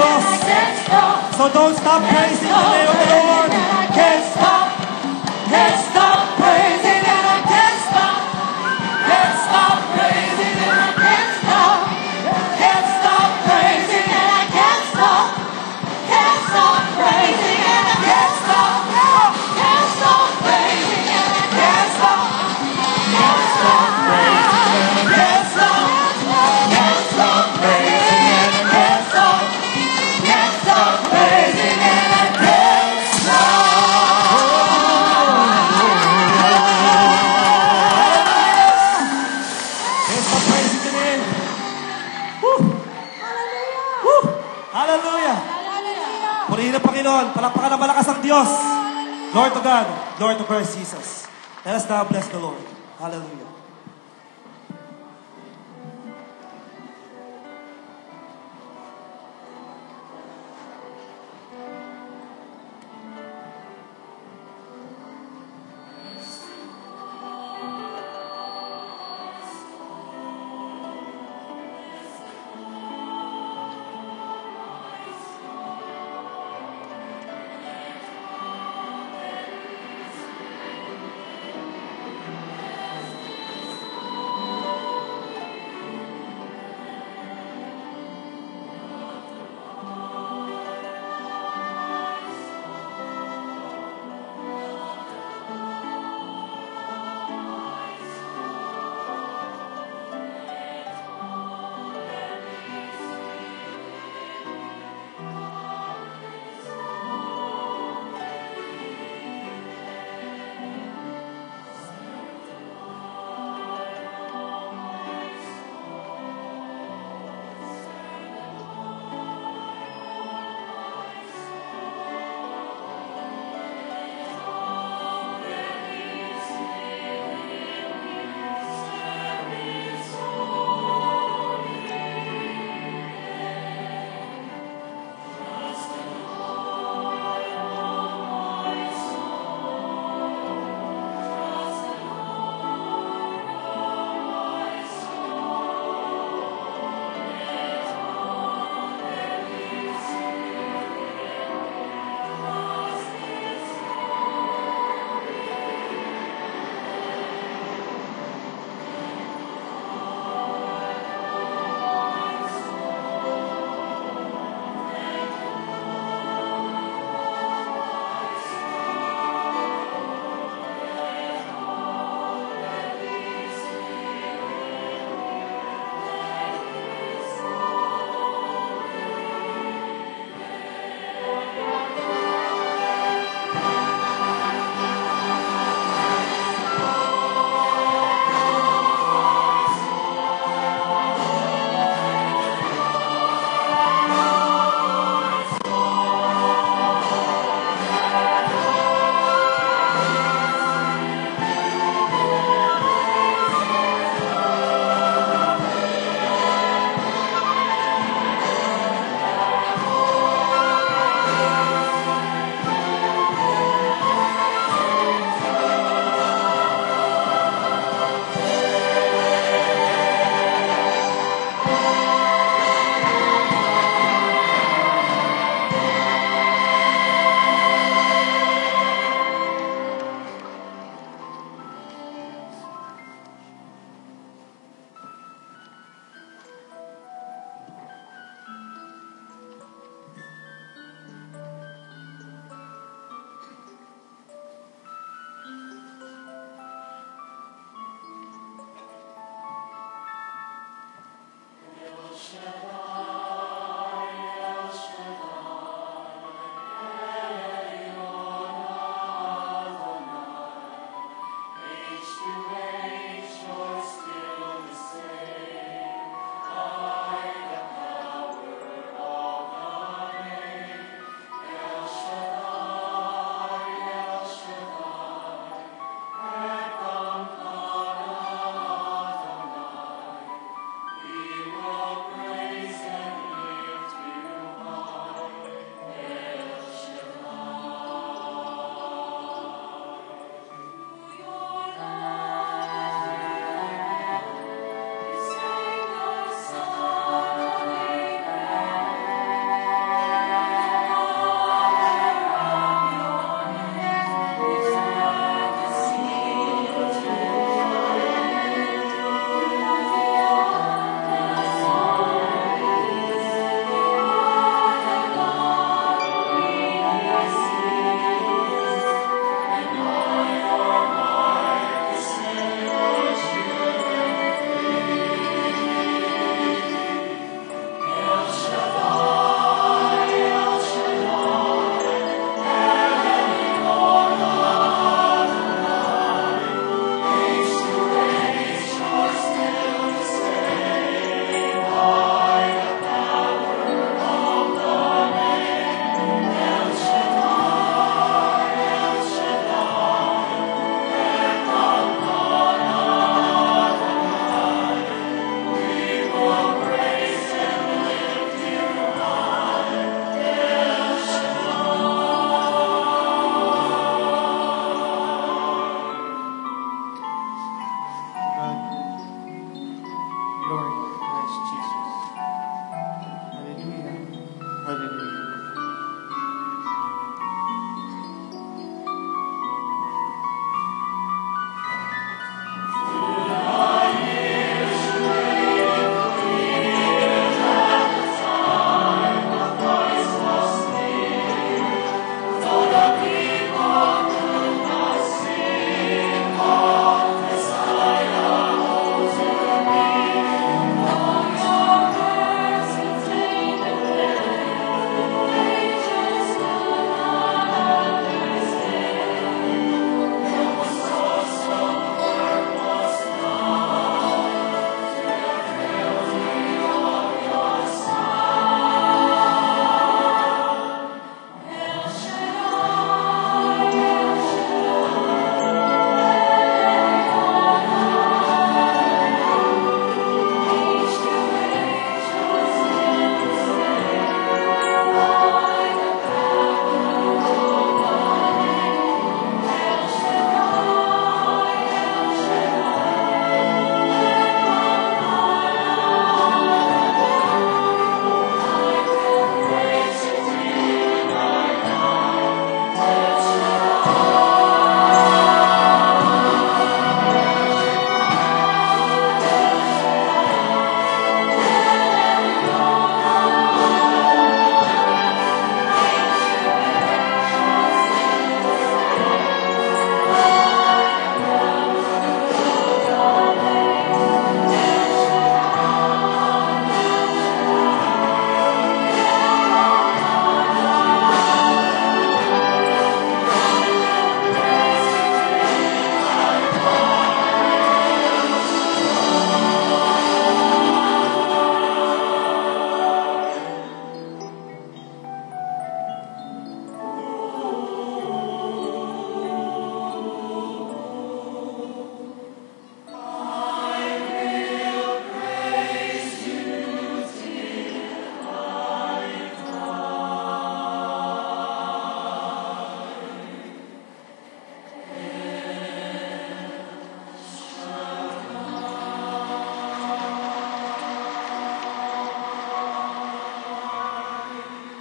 Diyos. So don't stop praising the name of the Lord. Can't stop praising and I can't stop. Can't stop praising and I can't stop. Can't stop praising and I can't stop. Can't stop praising and I can't stop. Can't stop praising and I can't stop. Can't stop praising and I can't stop. Can't stop praising and I can't stop. Can't stop praising and I can't Can't stop praising the name. Woo! Woo! Hallelujah! Purihin ang Panginoon. Palakpakan ng malakas ang Diyos. Lord to God. Lord to Christ Jesus. Let us now bless the Lord. Hallelujah. Lord Christ Jesus. Hallelujah. Hallelujah.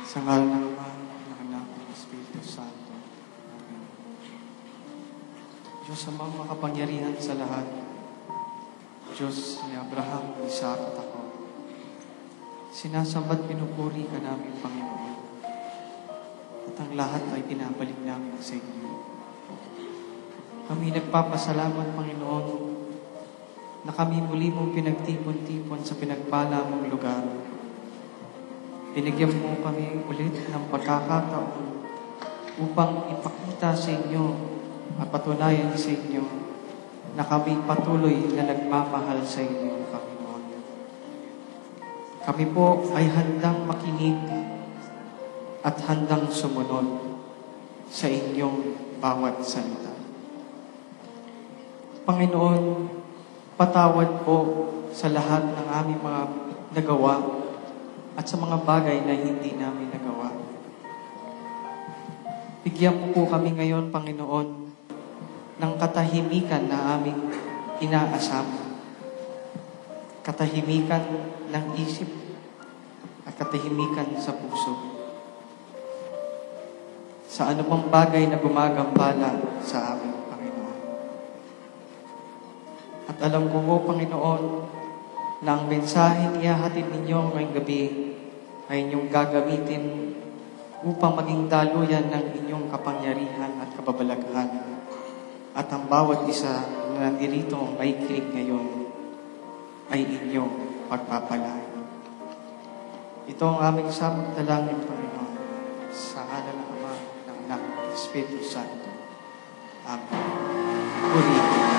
Sa ngalan ng Ama, ng Anak, ng Espiritu Santo. Amen. Diyos amang makapangyarihan sa lahat, Diyos ni Abraham, Isaac at ako, sinasamba't pinupuri ka namin, Panginoon, at ang lahat ay pinabalik namin sa inyo. Kami nagpapasalamat, Panginoon, na kami muli mong pinagtipon-tipon sa pinagpala mong lugar. Binigyan mo kami ulit ng pagkakataon upang ipakita sa inyo at patunayan sa inyo na kami patuloy na nagmamahal sa inyo, Panginoon. Kami po ay handang makinig at handang sumunod sa inyong bawat salita. Panginoon, patawad po sa lahat ng aming mga nagawa at sa mga bagay na hindi namin nagawa. Bigyan mo po kami ngayon, Panginoon, ng katahimikan na aming inaasam. Katahimikan ng isip at katahimikan sa puso. Sa anumang bagay na gumagambala sa amin, Panginoon. At alam ko po, Panginoon, na ang mensaheng ihahatid ninyo ngayong gabi ay inyong gagamitin upang maging daluyan ng inyong kapangyarihan at kababalaghan. At ang bawat isa na nandirito ay kinig ngayon ay inyong pagpapalain. Ito ang aming samang dalangin, Panginoon, sa ngalan ng Ama, ng Anak, ng Espiritu Santo. Amen. Purihin.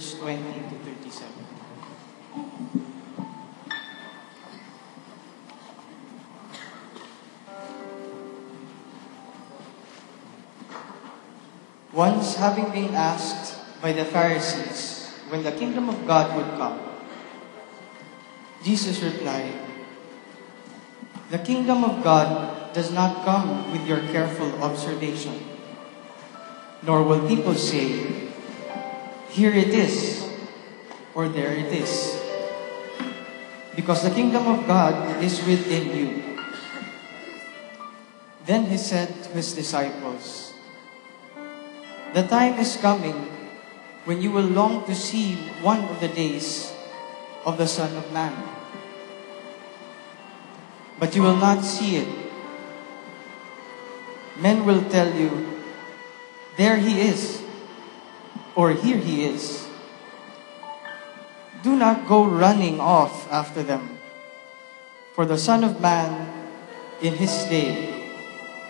verse 20 to 37. Once, having been asked by the Pharisees when the kingdom of God would come, Jesus replied, "The kingdom of God does not come with your careful observation, nor will people say, 'Here it is,' or 'There it is,' because the kingdom of God is within you." Then he said to his disciples, "The time is coming when you will long to see one of the days of the Son of Man, but you will not see it. Men will tell you, 'There he is,' or 'Here he is.' Do not go running off after them, for the Son of Man in his day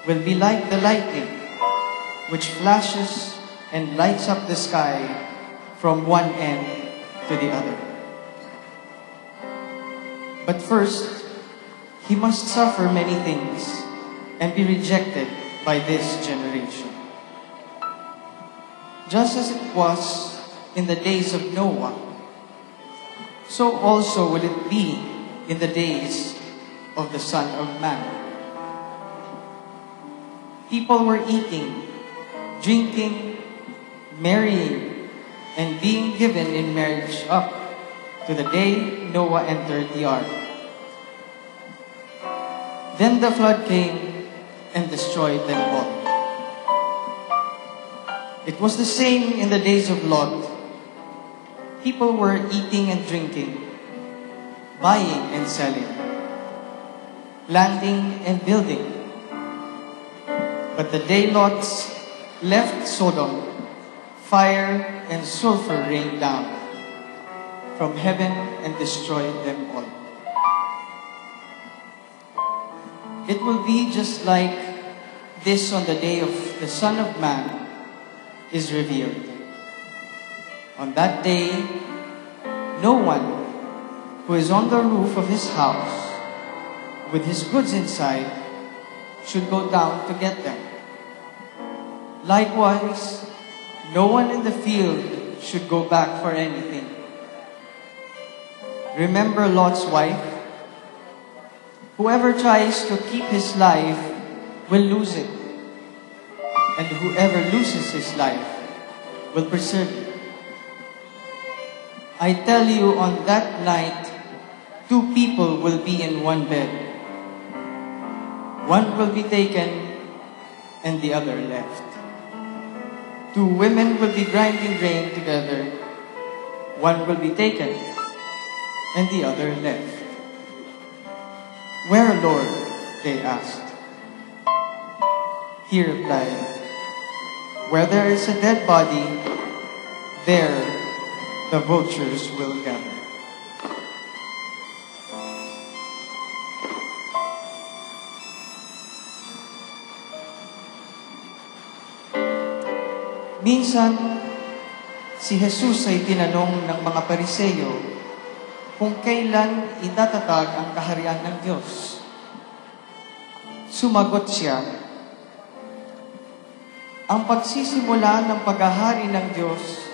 will be like the lightning, which flashes and lights up the sky from one end to the other. But first, he must suffer many things and be rejected by this generation. Just as it was in the days of Noah, so also will it be in the days of the Son of Man. People were eating, drinking, marrying, and being given in marriage up to the day Noah entered the ark. Then the flood came and destroyed them all. It was the same in the days of Lot. People were eating and drinking, buying and selling, planting and building. But the day Lot left Sodom, fire and sulfur rained down from heaven and destroyed them all. It will be just like this on the day of the Son of Man is revealed. On that day, no one who is on the roof of his house with his goods inside should go down to get them. Likewise, no one in the field should go back for anything. Remember Lot's wife? Whoever tries to keep his life will lose it, and whoever loses his life will preserve it. I tell you, on that night, two people will be in one bed. One will be taken and the other left. Two women will be grinding grain together. One will be taken and the other left. Where, Lord? They asked. He replied, where there is a dead body, there the vultures will gather. Minsan, si Jesus ay tinanong ng mga Pariseyo kung kailan itatatag ang kaharian ng Diyos. Sumagot siya, ang pagsisimula ng paghahari ng Diyos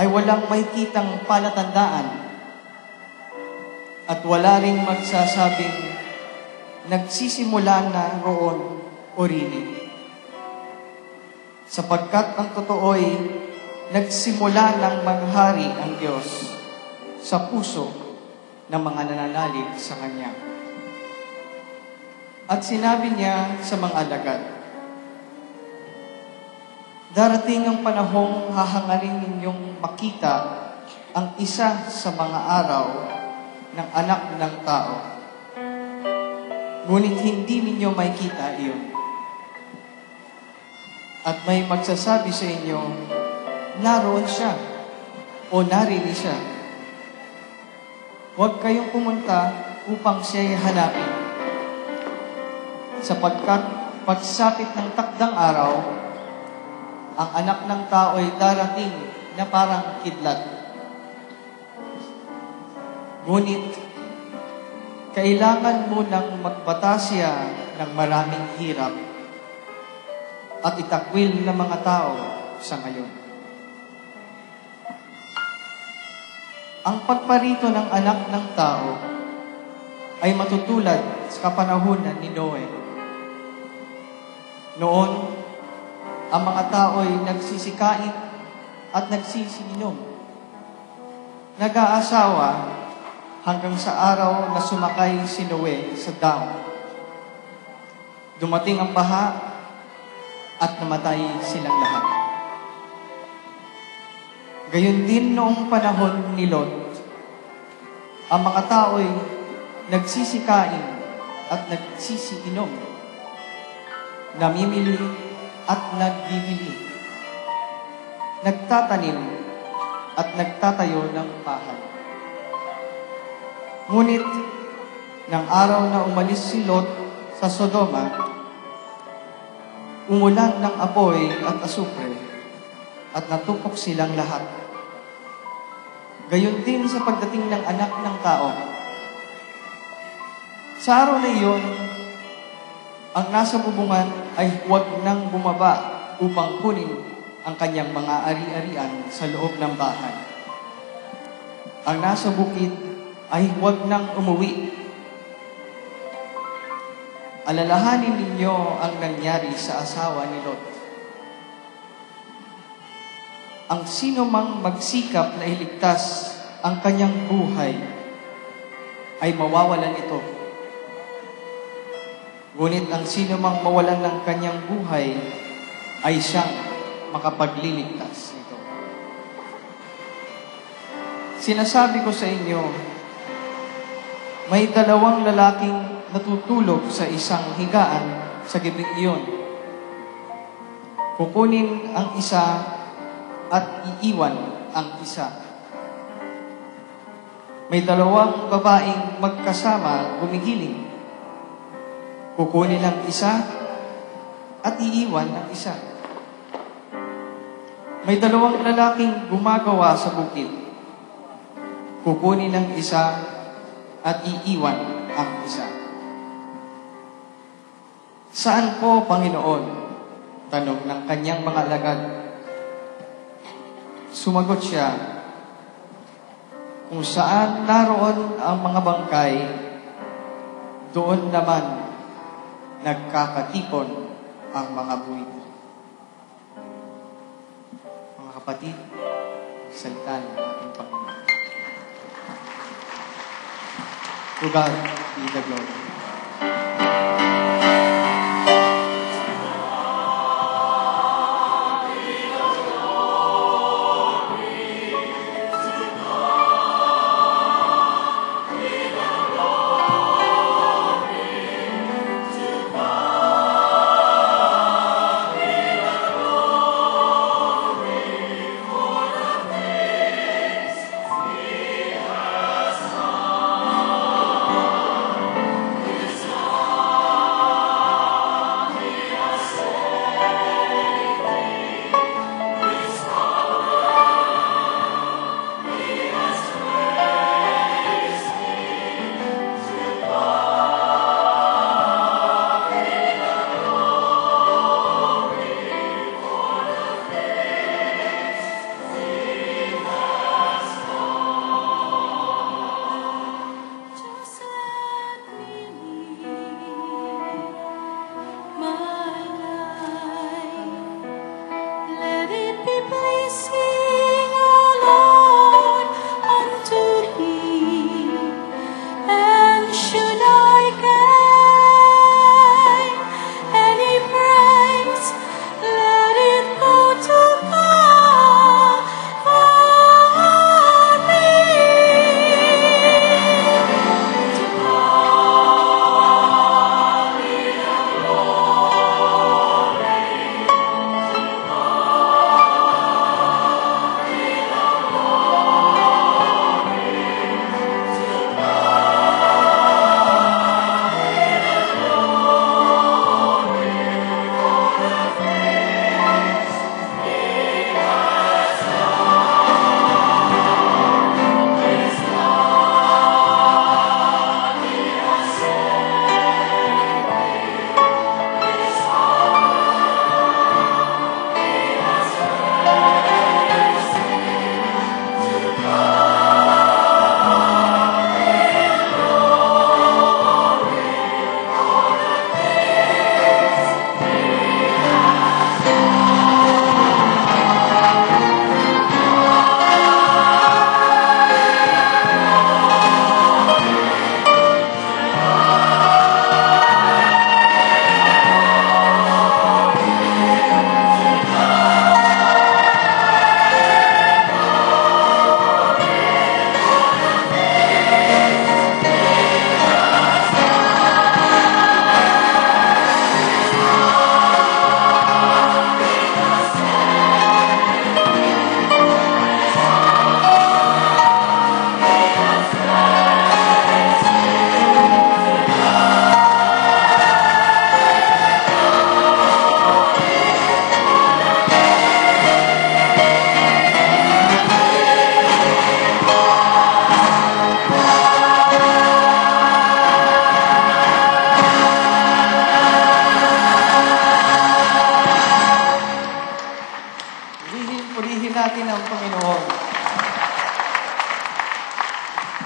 ay walang makikitang palatandaan at wala ring magsasabing nagsisimula na roon o rini. Sapagkat ang totoo'y nagsimula ng manghari ang Diyos sa puso ng mga nananalig sa Kanya. At sinabi niya sa mga alagad, darating ang panahong hahangarin ninyong makita ang isa sa mga araw ng Anak ng Tao. Ngunit hindi ninyo makita iyon. At may magsasabi sa inyo, naroon siya o narili siya. Huwag kayong pumunta upang siya'y hanapin. Sapagkat pagsapit ng takdang araw, ang Anak ng Tao ay darating na parang kidlat. Ngunit, kailangan mo nang magbatasya ng maraming hirap at itakwil ng mga tao sa ngayon. Ang pagparito ng anak ng tao ay matutulad sa kapanahunan ni Noe. Noon, ang mga tao ay nagsisikain at nagsisiinom. Nag-aasawa hanggang sa araw na sumakay si Noe sa dam. Dumating ang baha at namatay silang lahat. Gayon din noong panahon ni Lot, ang mga tao ay nagsisikain at nagsisiinom, namimili at nagbibili, nagtatanim at nagtatayo ng bahay. Ngunit, ng araw na umalis si Lot sa Sodoma, umulan ng apoy at asupre at natupok silang lahat. Gayon din sa pagdating ng anak ng tao. Sa araw na iyon, ang nasa bubungan ay huwag nang bumaba upang kunin ang kanyang mga ari-arian sa loob ng bahay. Ang nasa bukid ay huwag nang umuwi. Alalahanin ninyo ang nangyari sa asawa ni Lot. Ang sino mang magsikap na iligtas ang kanyang buhay ay mawawalan ito. Ngunit ang sino mang mawalan ng kanyang buhay ay siyang makapagliligtas nito. Sinasabi ko sa inyo, may dalawang lalaking natutulog sa isang higaan sa gabing iyon. Kukunin ang isa at iiwan ang isa. May dalawang babaeng magkasama gumigiling. Kukunin ang isa at iiwan ang isa. May dalawang lalaking gumagawa sa bukid. Kukunin ang isa at iiwan ang isa. Saan po, Panginoon? Tanong ng kanyang mga alagad. Sumagot siya, kung saan naroon ang mga bangkay, doon naman nagkakatipon ang mga buwid. Mga kapatid, salita ng ating Panginoon. To God be the glory.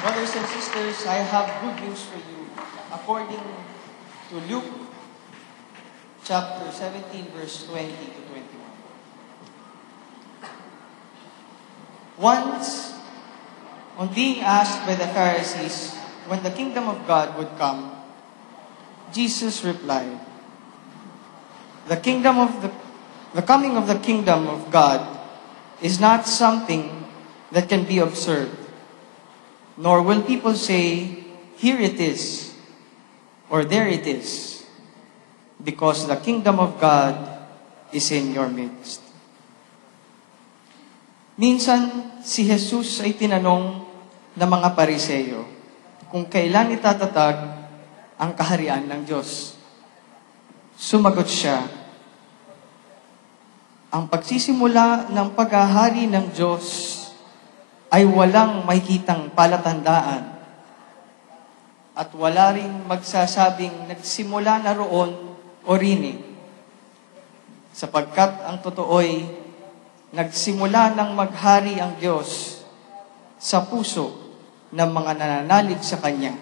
Brothers and sisters, I have good news for you. According to Luke chapter 17, verse 20 to 21. Once, on being asked by the Pharisees when the kingdom of God would come, Jesus replied, The coming of the kingdom of God is not something that can be observed, nor will people say, Here it is, or there it is, because the kingdom of God is in your midst. Minsan, si Jesus ay tinanong ng mga Pariseyo kung kailan itatatag ang kaharian ng Diyos. Sumagot siya, ang pagsisimula ng paghahari ng Diyos ay walang makikitang palatandaan at wala ring magsasabing nagsimula na roon o rini, sapagkat ang totoo'y nagsimula ng maghari ang Diyos sa puso ng mga nananalig sa Kanya.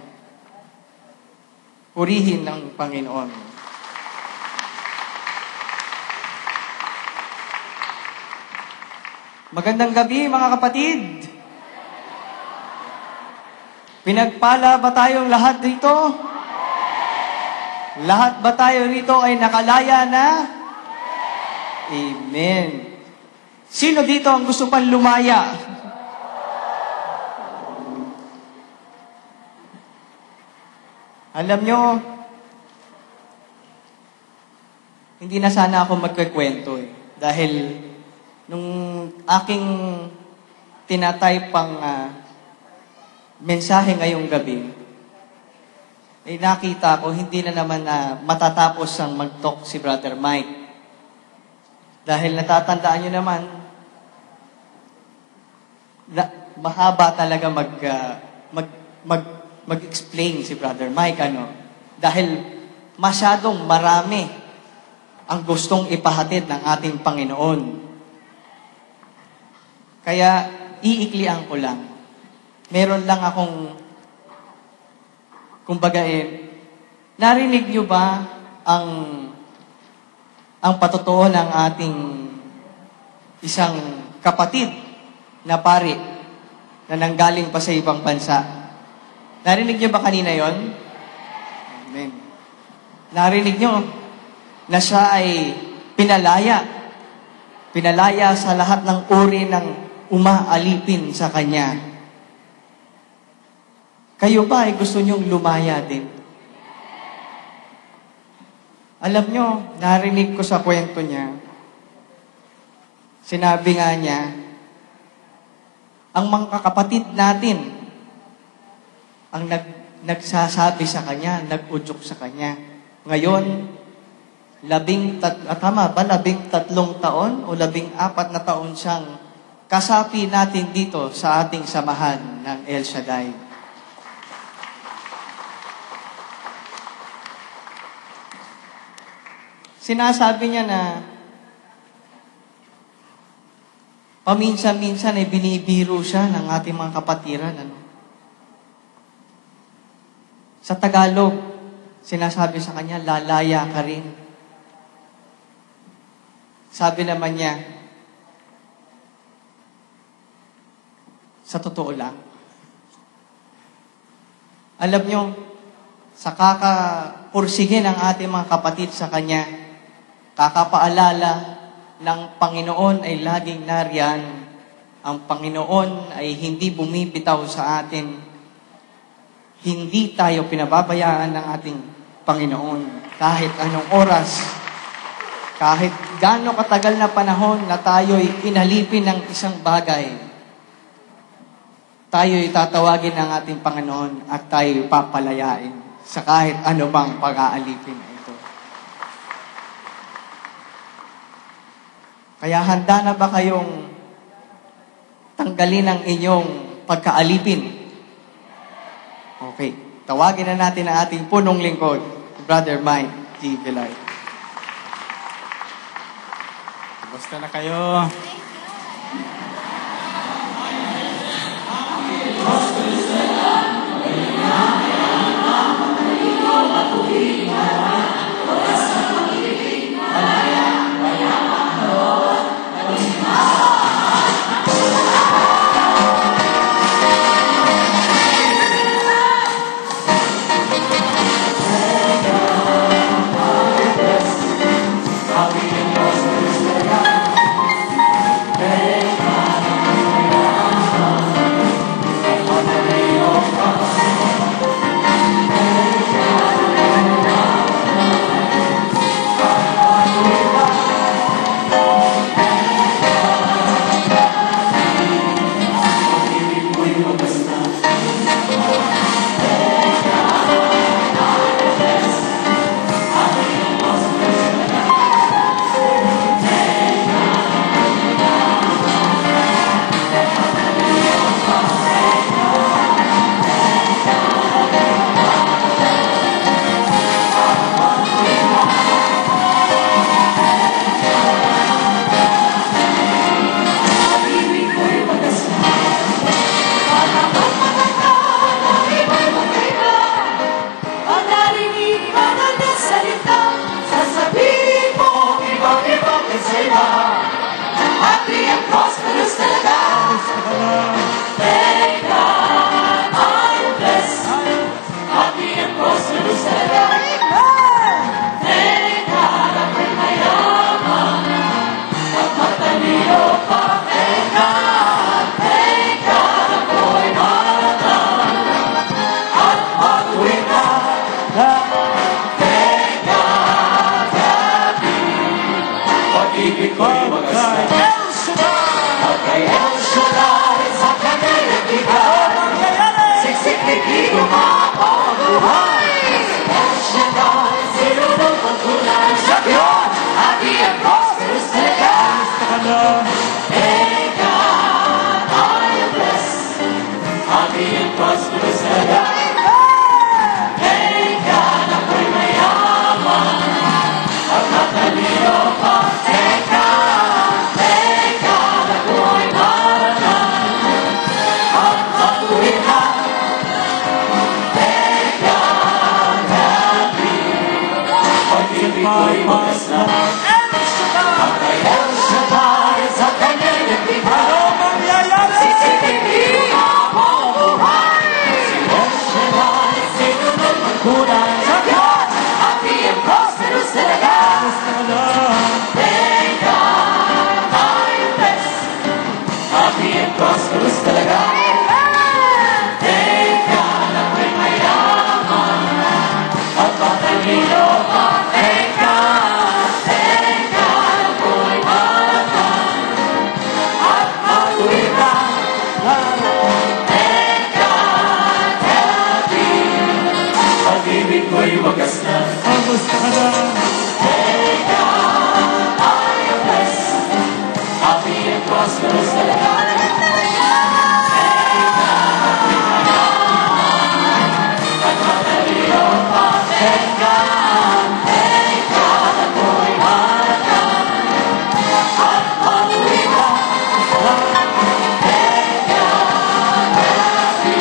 Purihin ang Panginoon. Magandang gabi mga kapatid. Pinagpala ba tayong lahat dito? Lahat ba tayo rito ay nakalaya na? Amen. Sino dito ang gusto pang lumaya? Alam nyo, hindi na sana ako magkikwento eh. Dahil nung aking tinatype pang mensahe ngayong gabi, ay nakita ko hindi na naman matatapos ang mag-talk si Brother Mike. Dahil natatandaan nyo naman, mahaba talaga mag-explain si Brother Mike, Dahil masyadong marami ang gustong ipahatid ng ating Panginoon. Kaya, iiklian ko lang. Meron lang akong, narinig nyo ba ang patotoo ng ating isang kapatid na pari na nanggaling pa sa ibang bansa? Narinig niyo ba kanina yon? Amen. Narinig niyo na siya ay pinalaya. Pinalaya sa lahat ng uri ng umaalipin sa kanya. Kayo ba ay gusto niyong lumaya din? Alam nyo, narinig ko sa kwento niya, sinabi nga niya, ang mga kapatid natin, ang nagsasabi sa kanya, nag-udyok sa kanya. Ngayon, 13 taon o 14 na taon siyang kasapi natin dito sa ating samahan ng El Shaddai. Sinasabi niya na paminsan-minsan ay binibiro siya ng ating mga kapatiran. Sa Tagalog, sinasabi sa kanya, lalaya ka rin. Sabi naman niya, sa totoo lang. Alam niyo, sa kakapursige ng ating mga kapatid sa kanya, kakapaalala ng Panginoon ay laging nariyan. Ang Panginoon ay hindi bumibitaw sa atin. Hindi tayo pinababayaan ng ating Panginoon. Kahit anong oras, kahit gaano katagal na panahon na tayo'y inalipin ng isang bagay, tayo'y tatawagin ng ating Panginoon at tayo'y papalayain sa kahit anumang pag-aalipin na ito. Kaya handa na ba kayong tanggalin ang inyong pagkaalipin? Okay. Tawagin na natin ang ating punong lingkod, Brother Mike G. Vilay. Basta na kayo. Hospital. Espiritu mapabuhay. El Shaddai, sinunod pagkulay sa Diyos. Happy and prosperous talaga. Kamusta ka na? Thank God I am blessed. Happy and prosperous talaga. Thank God ako'y mayaman. At matalino pa. Thank God ako'y maranan. At matuwid na. Thank God happy. Pag-ibig ko'y wagas na. El Shaddai sa kanyang nagtipan. Ano mangyayari? Espiritu mapabuhay. El Shaddai, sinunod magkulay sa Diyos. Happy and prosperous talaga. Kamusta ka na? Thank God I am blessed. Happy and prosperous talaga. Thank God ako'y mayaman. At matalino pa. Thank God ako'y maranan. At matuwid na. Thank God happy. Pag-ibig ko'y wagas na. Kamusta ka na? Thank God I am blessed. Happy and prosperous talaga. Thank God ako'y mayaman. At matalino pa. Thank God ako'y maranan. At matuwid na. Thank God happy.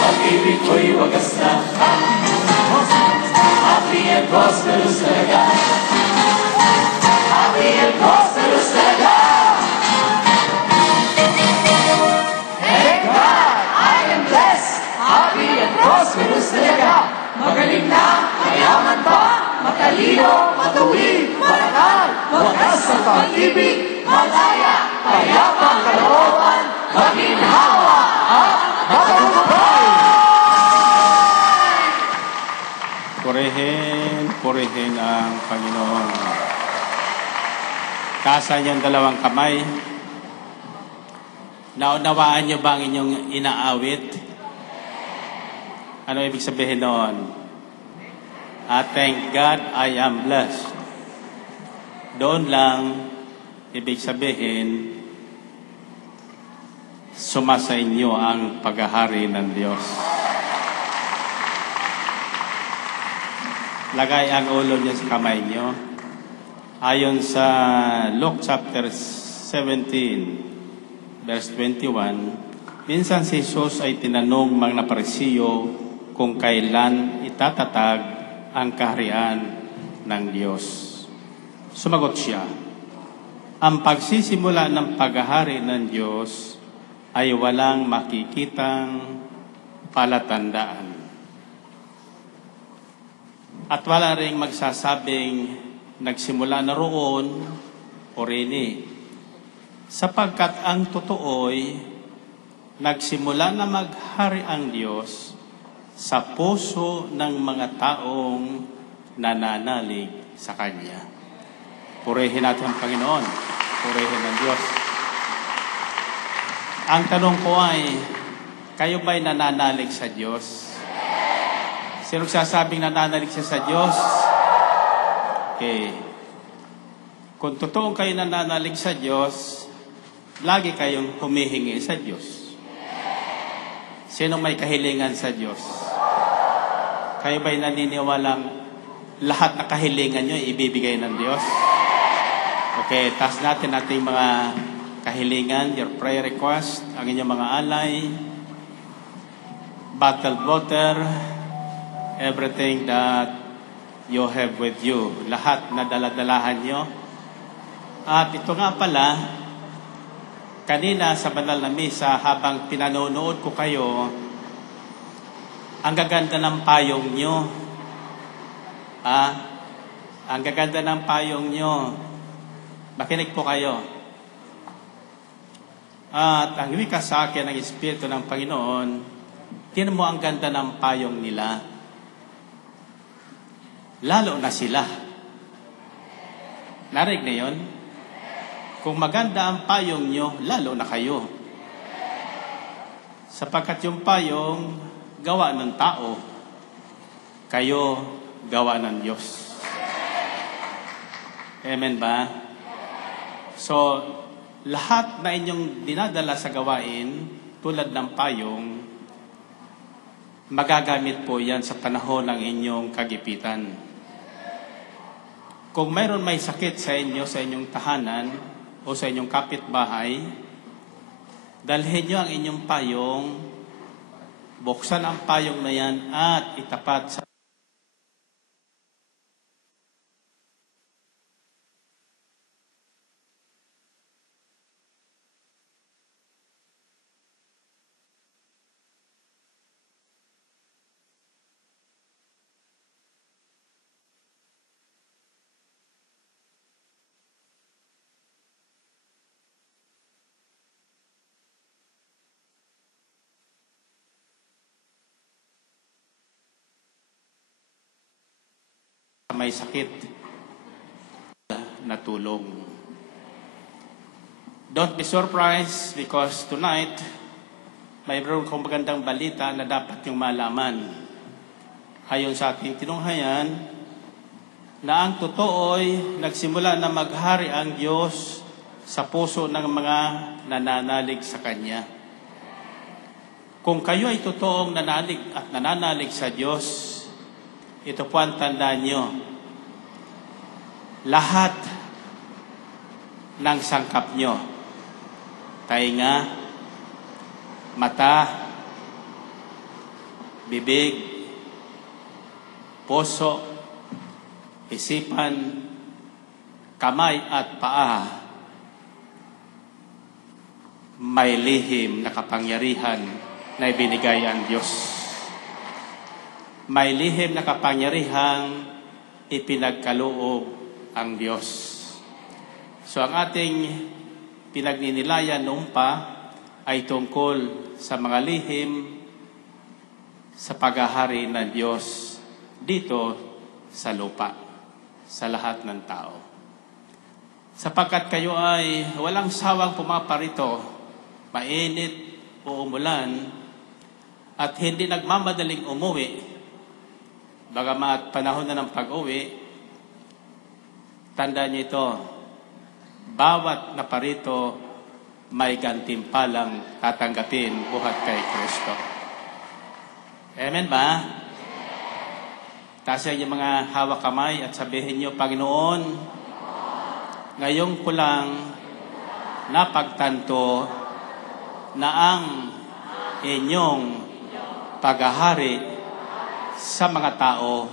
Pag-ibig ko'y wagas na. Happy and prosperous talaga. Happy and prosperous talaga. Thank God I am blessed. Happy and prosperous talaga. Magaling na, mayaman pa, matalino, matuwid, marangal, wagas ang pag-ibig, malaya, payapang kalooban, maginhawa at matagumpay. Purihin ang Panginoon. Tasan niyong dalawang kamay. Naunawaan niyo ba ang inyong inaawit? Ano ibig sabihin noon? Thank God I am blessed. Doon lang, ibig sabihin, sumasa inyo ang paghahari ng Diyos. Lagay ang ulo niyo sa kamay niyo. Ayon sa Luke chapter 17, verse 21, minsan si Jesus ay tinanong mga Parisiyo kung kailan itatatag ang kaharian ng Diyos. Sumagot siya, ang pagsisimula ng paghahari ng Diyos ay walang makikitang palatandaan. At wala ring magsasabing nagsimula na roon o rini. Sapagkat ang totoo'y nagsimula na maghari ang Diyos sa puso ng mga taong nananalig sa Kanya. Purihin natin ang Panginoon. Purihin ang Diyos. Ang tanong ko ay, kayo ba'y nananalig sa Diyos? Sino sasabing nananalig siya sa Diyos? Okay. Kung totoong kayo nananalig sa Diyos, lagi kayong humihingi sa Diyos. Sino may kahilingan sa Diyos? Kayo ba'y naniniwalang lahat na kahilingan nyo ibibigay ng Diyos? Okay, taas natin ating mga kahilingan, your prayer request, ang inyong mga alay, bottled water, everything that you have with you. Lahat na daladalahan nyo. At ito nga pala, kanina sa banal na misa, habang pinanonood ko kayo, ang gaganda ng payong nyo. Ang gaganda ng payong nyo. Makinig po kayo. At ang wika sa akin ng Espiritu ng Panginoon, tinan mo ang ganda ng payong nila. Lalo na sila. Narinig na yun? Kung maganda ang payong nyo, lalo na kayo. Sapagkat yung payong gawa ng tao, kayo gawa ng Diyos. Amen ba? So, lahat na inyong dinadala sa gawain, tulad ng payong, magagamit po yan sa panahon ng inyong kagipitan. Kung mayroon may sakit sa inyo, sa inyong tahanan, o sa inyong kapitbahay, dalhin nyo ang inyong payong, buksan ang payong na yan, at itapat sa may sakit na tulong. Don't be surprised because tonight, mayroon kong magandang balita na dapat yung malaman. Ayon sa ating tinunghayan, na ang totoo'y nagsimula na maghari ang Diyos sa puso ng mga nananalig sa Kanya. Kung kayo ay totoong nanalig at nananalig sa Diyos, ito po ang tandaan nyo. Lahat ng sangkap nyo, tainga, mata, bibig, puso, isipan, kamay at paa, may lihim na kapangyarihan na ibinigay ang Diyos. May lihim na kapangyarihang ipinagkaloob ang Diyos. So ang ating pinagninilayan noon pa ay tungkol sa mga lihim sa paghahari ng Diyos dito sa lupa, sa lahat ng tao. Sapagkat kayo ay walang sawang pumaparito, mainit o umulan, at hindi nagmamadaling umuwi, bagamat panahon na ng pag-uwi, tandaan niyo ito, bawat naparito may gantimpalang tatanggapin buhat kay Kristo. Amen ba? Taas yung mga hawak kamay at sabihin niyo, Panginoon, ngayon ko lang napagtanto na ang inyong paghahari sa mga tao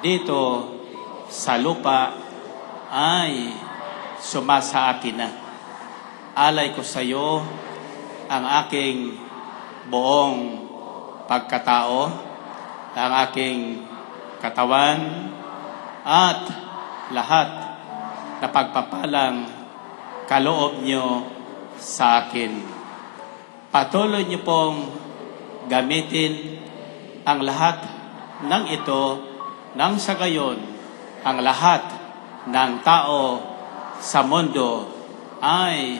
dito sa lupa ay sumasa akin na. Alay ko sa iyo ang aking buong pagkatao, ang aking katawan, at lahat na pagpapalang kaloob niyo sa akin. Patuloy niyo pong gamitin ang lahat ng ito nang sa gayon ang lahat ng tao sa mundo ay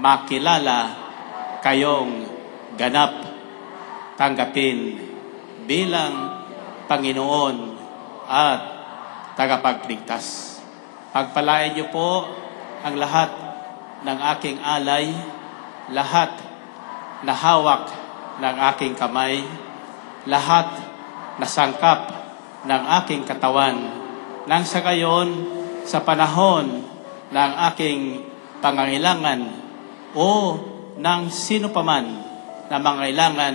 makilala kayong ganap tanggapin bilang Panginoon at tagapagligtas. Pagpalain niyo po ang lahat ng aking alay, lahat na hawak ng aking kamay, lahat na sangkap ng aking katawan, nang sa gayon, sa panahon ng aking pangangailangan o ng sino paman na mangailangan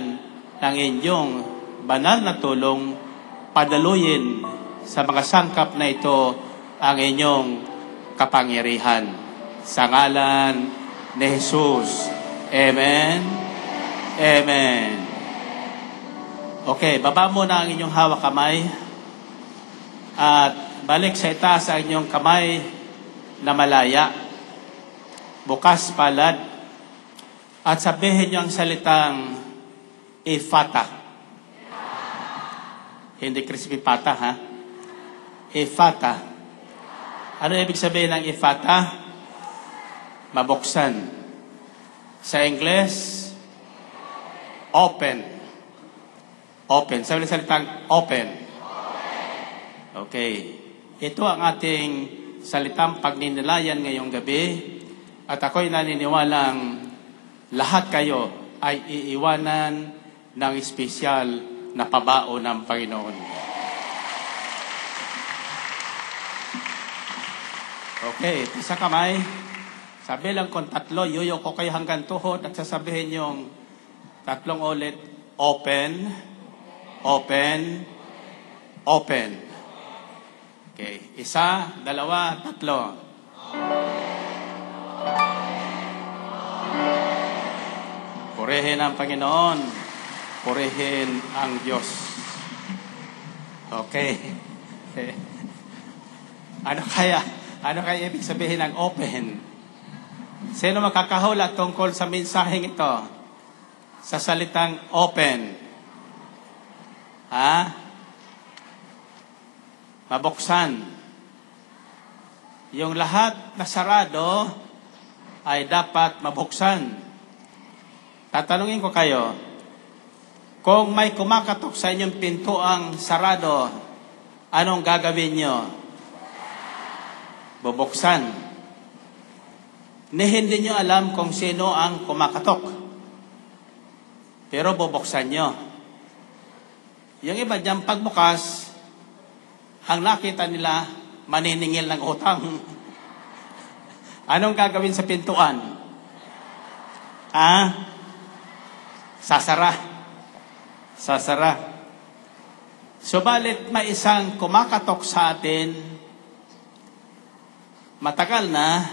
ng inyong banal na tulong, padaluyin sa mga sangkap na ito ang inyong kapangyarihan. Sa ngalan ni Jesus. Amen. Amen. Okay, baba muna ang inyong hawak kamay at balik sa itaas ang inyong kamay na malaya. Bukas palad at sabihin niyo ang salitang Ephata. Hindi crispy pata, ha? Ephata. Ano ibig sabihin ng Ephata? Mabuksan. Sa Ingles, open. Open. Sabi ng salitang open. Okay. Ito ang ating salitang pagninilayan ngayong gabi. At ako'y naniniwalang lahat kayo ay iiwanan ng espesyal na pabao ng Panginoon. Okay, isa kamay. Sabi lang kung 3, yuyo ko kayo hanggang tuhod at sasabihin yung 3 ulit. Open, open, open. Okay, 1, 2, 3. Purihin ang Panginoon. Purihin ang Diyos. Okay. Ano kaya ibig sabihin ng open? Sino makakahula tungkol sa mensaheng ito? Sa salitang open. Ha? Mabuksan. Yung lahat na sarado ay dapat mabuksan. Tatanungin ko kayo, kung may kumakatok sa inyong pintuang sarado, anong gagawin nyo? Bubuksan. Hindi nyo alam kung sino ang kumakatok. Pero bubuksan nyo. Yung iba dyan, pagbukas, ang nakita nila, maniningil ng utang. Anong gagawin sa pintuan? Sasara. Subalit may isang kumakatok sa atin, matagal na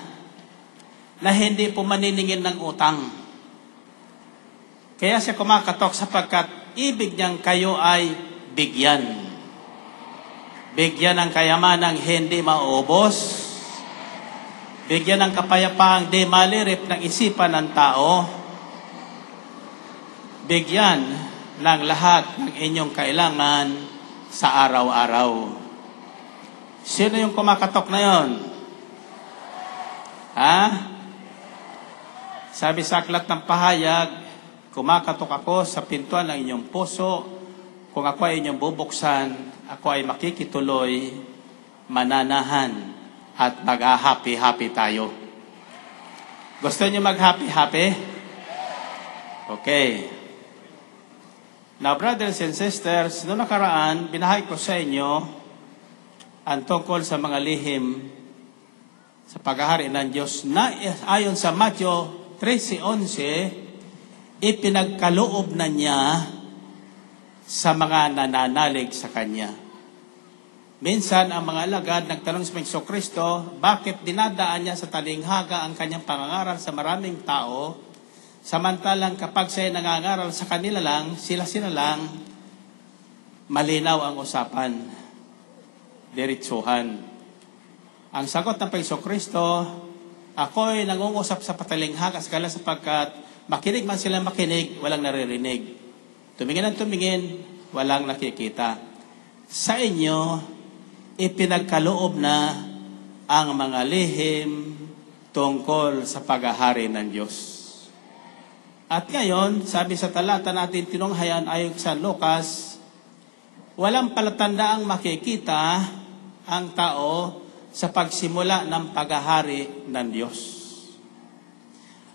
hindi po maniningil ng utang. Kaya siya kumakatok sapagkat ibig niyang kayo ay bigyan. Bigyan ng kayamanang hindi maubos. Bigyan ng kapayapaang di malirip ng isipan ng tao. Bigyan ng lahat ng inyong kailangan sa araw-araw. Sino yung kumakatok na yon? Sabi sa aklat ng pahayag, kumakatok ako sa pintuan ng inyong puso. Kung ako ay inyong bubuksan, ako ay makikituloy, mananahan, at mag-happy-happy tayo. Gusto niyo mag-happy-happy? Okay. Now, brothers and sisters, noong nakaraan, binahay ko sa inyo ang tungkol sa mga lihim sa paghahari ng Diyos na ayon sa Matthew 13:11, ipinagkaloob na niya sa mga nananalig sa Kanya. Minsan, ang mga alagad nagtanong sa Panginoong Kristo, bakit dinadaan niya sa talinghaga ang Kanyang pangangaral sa maraming tao, samantalang kapag siya nangangaral sa kanila lang, sila lang, malinaw ang usapan. Diretsuhan. Ang sagot ng Panginoong Kristo, ako'y nangungusap sa patalinghaga sa kanila sapagkat makinig man sila makinig, walang naririnig. Tumingin ang tumingin, walang nakikita. Sa inyo, ipinagkaloob na ang mga lihim tungkol sa paghahari ng Diyos. At ngayon, sabi sa talata natin tinunghayan ayon sa Lucas, walang palatandaang makikita ang tao sa pagsimula ng paghahari ng Diyos.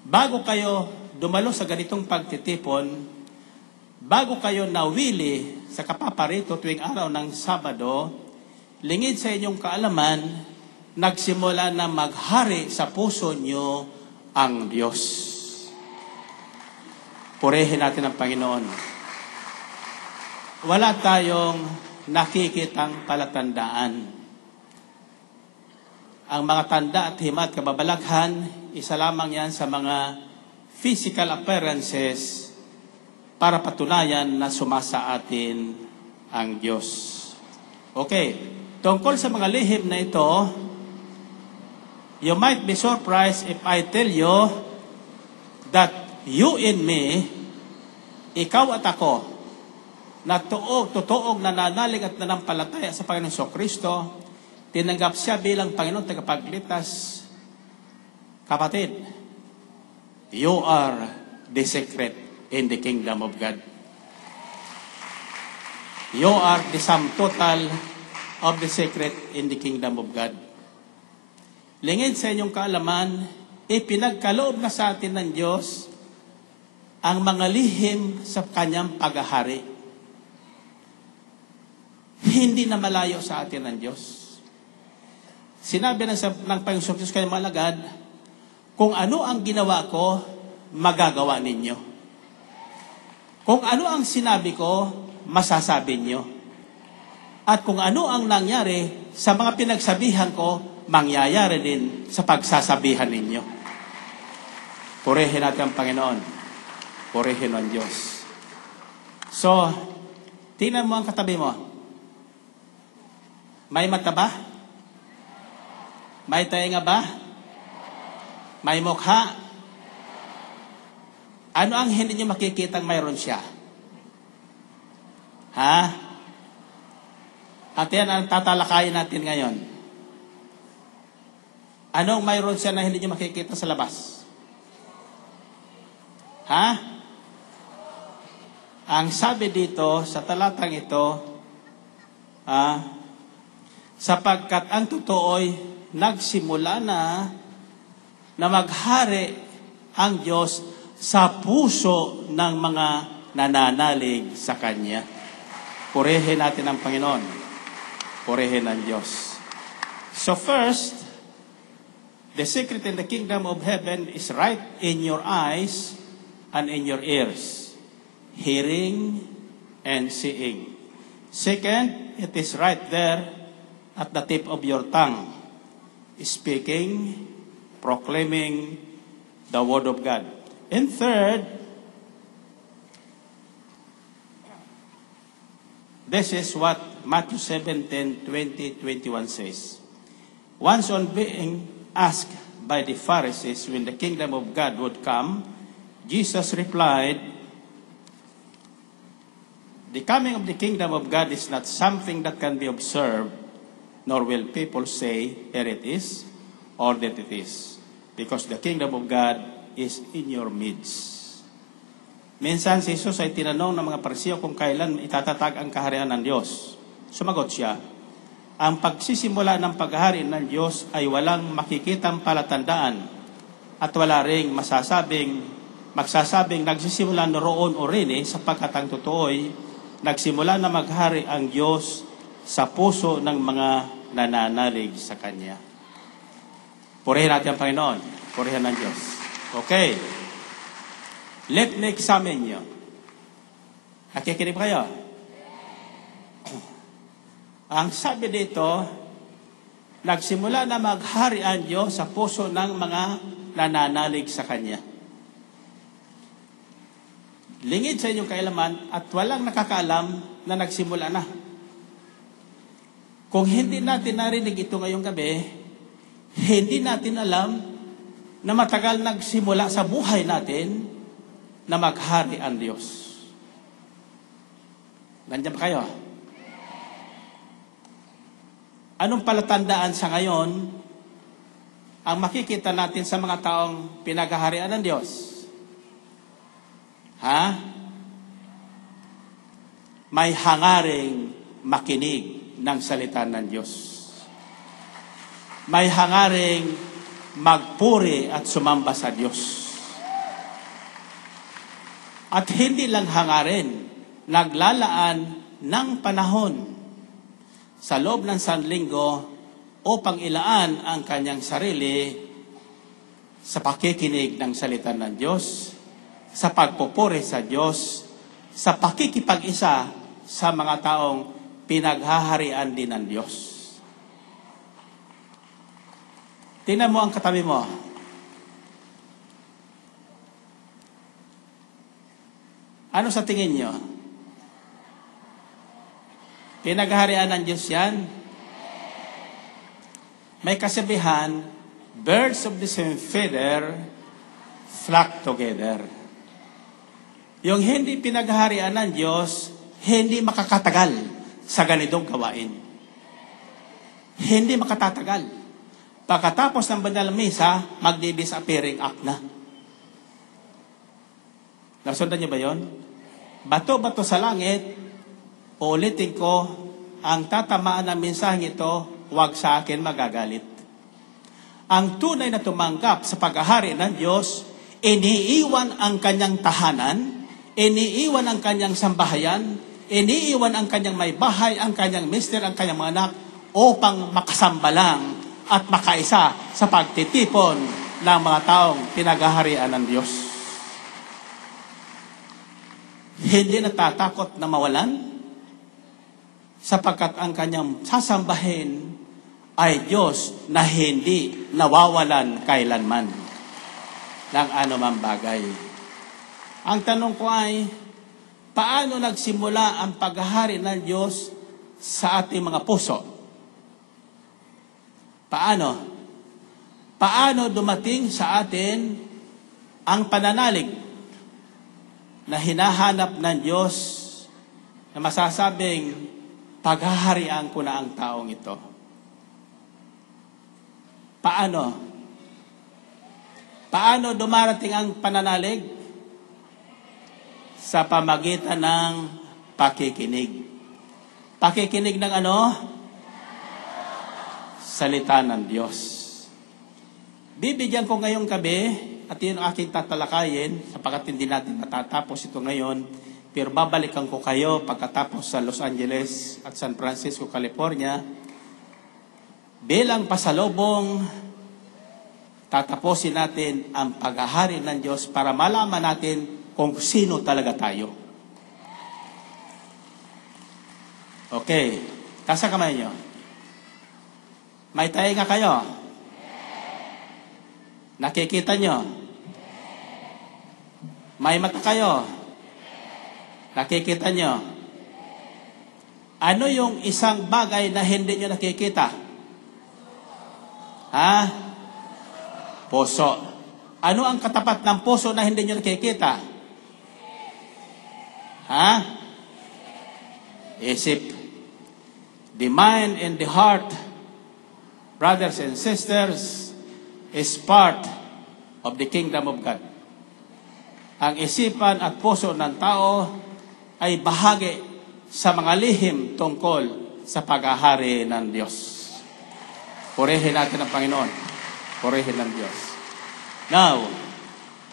Bago kayo dumalo sa ganitong pagtitipon, bago kayo nawili sa kapaparito tuwing araw ng Sabado, lingid sa inyong kaalaman, nagsimula na maghari sa puso nyo ang Diyos. Purihin natin ang Panginoon. Wala tayong nakikitang palatandaan. Ang mga tanda at hima at kababalaghan, isa lamang yan sa mga physical appearances para patunayan na sumasa atin ang Diyos. Okay, tungkol sa mga lihim na ito, you might be surprised if I tell you that you and me, ikaw at ako, na totoong nananalig at nanampalataya sa Panginoong Kristo, tinanggap siya bilang Panginoon tagapagligtas. Kapatid, you are the secret in the kingdom of God. You are the sum total of the secret in the kingdom of God. Lingid sa inyong kaalaman, ipinagkaloob na sa atin ng Diyos ang mga lihim sa kanyang paghahari. Hindi na malayo sa atin ng Diyos. Sinabi ng Panginoong Diyos kanyang mga alagad, kung ano ang ginawa ko, magagawa ninyo. Kung ano ang sinabi ko, masasabi nyo. At kung ano ang nangyari sa mga pinagsabihan ko, mangyayari din sa pagsasabihan ninyo. Purihin natin ang Panginoon. Purihin ang Diyos. So, tingnan mo ang katabi mo. May mata ba? May tainga ba? May mukha? Ano ang hindi nyo makikitang mayroon siya? Ha? At yan ang tatalakayin natin ngayon. Anong mayroon siya na hindi nyo makikita sa labas? Ha? Ang sabi dito sa talatang ito, sapagkat ang totoo'y nagsimula na maghari ang Diyos sa puso ng mga nananalig sa Kanya. Purihin natin ang Panginoon. Purihin ang Diyos. So first, the secret in the kingdom of heaven is right in your eyes and in your ears. Hearing and seeing. Second, it is right there at the tip of your tongue. Speaking, proclaiming the word of God. And third, this is what Matthew 7:10, 20, 21 says. Once on being asked by the Pharisees when the kingdom of God would come, Jesus replied, the coming of the kingdom of God is not something that can be observed, nor will people say, here it is, or that it is, because the kingdom of God is in your midst. Minsan si Jesus ay tinanong ng mga Pariseo kung kailan itatatag ang kaharian ng Diyos. Sumagot siya, ang pagsisimula ng paghahari ng Diyos ay walang makikitang palatandaan at wala ring magsasabing nagsisimula na roon o rin sapagkat ang totoo'y nagsimula na maghari ang Diyos sa puso ng mga nananalig sa Kanya. Purihin natin ang Panginoon. Purihin ng Diyos. Okay. Let me examine you. Nakikinig kayo? Ang sabi dito, nagsimula na maghari ang Diyos sa puso ng mga nananalig sa Kanya. Lingid sa inyong kailaman at walang nakakaalam na nagsimula na. Kung hindi natin narinig ito ngayong gabi, hindi natin alam na matagal nagsimula sa buhay natin na maghari ang Diyos. Nandiyan ba kayo? Anong palatandaan sa ngayon ang makikita natin sa mga taong pinaghaharian ng Diyos? Ha? May hangaring makinig ng salita ng Diyos. May hangaring magpuri at sumamba sa Diyos. At hindi lang hangarin, naglalaan ng panahon sa loob ng sanlinggo upang ilaan ang kanyang sarili sa pakikinig ng salita ng Diyos, sa pagpupuri sa Diyos, sa pakikipag-isa sa mga taong pinaghaharian din ng Diyos. Tingnan mo ang katabi mo. Ano sa tingin nyo? Pinaghaharian ng Diyos yan? May kasabihan, birds of the same feather flock together. Yung hindi pinaghaharian ng Diyos, hindi makakatagal sa ganitong gawain. Hindi makatatagal. Pagkatapos ng banal na misa, magdi-disappearing act na. Nasundan niyo ba yon? Bato-bato sa langit, Uulitin ko, ang tatamaan ng mensaheng ito, huwag sa akin magagalit. Ang tunay na tumanggap sa paghahari ng Diyos, iniiwan ang kanyang tahanan, iniiwan ang kanyang sambahayan, iniiwan ang kanyang may bahay, ang kanyang mister, ang kanyang mga anak, upang makasambalang at makaisa sa pagtitipon ng mga taong pinaghaharian ng Diyos. Hindi natatakot na mawalan, sapagkat ang kanyang sasambahin ay Diyos na hindi nawawalan kailanman ng anumang bagay. Ang tanong ko ay, paano nagsimula ang paghahari ng Diyos sa ating mga puso? Paano? Paano dumating sa atin ang pananalig na hinahanap ng Diyos na masasabing, paghaharian ko na ang taong ito? Paano? Paano dumarating ang pananalig? Sa pamagitan ng pakikinig. Pakikinig ng ano? Salita ng Diyos. Bibigyan ko ngayong gabi, at yun ang aking tatalakayin, sapagkat hindi natin matatapos ito ngayon, pero babalikan ko kayo pagkatapos sa Los Angeles at San Francisco, California, bilang pasalubong, tataposin natin ang paghahari ng Diyos para malaman natin kung sino talaga tayo. Okay. Tasa kamay nyo. May tainga kayo? Nakikita nyo? May mata kayo? Nakikita nyo? Ano yung isang bagay na hindi nyo nakikita? Ha? Puso. Ano ang katapat ng puso na hindi nyo nakikita? Ha? Isip. The mind and the heart, brothers and sisters, is part of the kingdom of God. Ang isipan at puso ng tao ay bahagi sa mga lihim tungkol sa paghahari ng Diyos. Purihin natin ang Panginoon. Purihin ng Diyos. Now,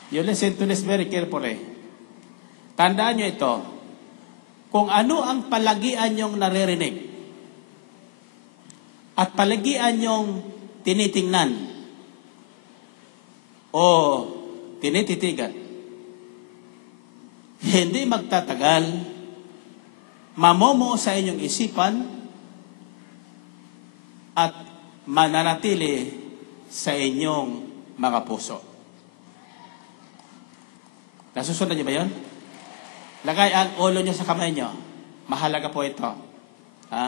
you listen to this very carefully. Tandaan nyo ito, kung ano ang palagian nyong naririnig at palagian nyong tinitingnan o tinititigan, hindi magtatagal, mamomo sa inyong isipan at mananatili sa inyong mga puso. Nasusunod niyo ba yun? Lagay ang ulo nyo sa kamay nyo. Mahalaga po ito. Ha?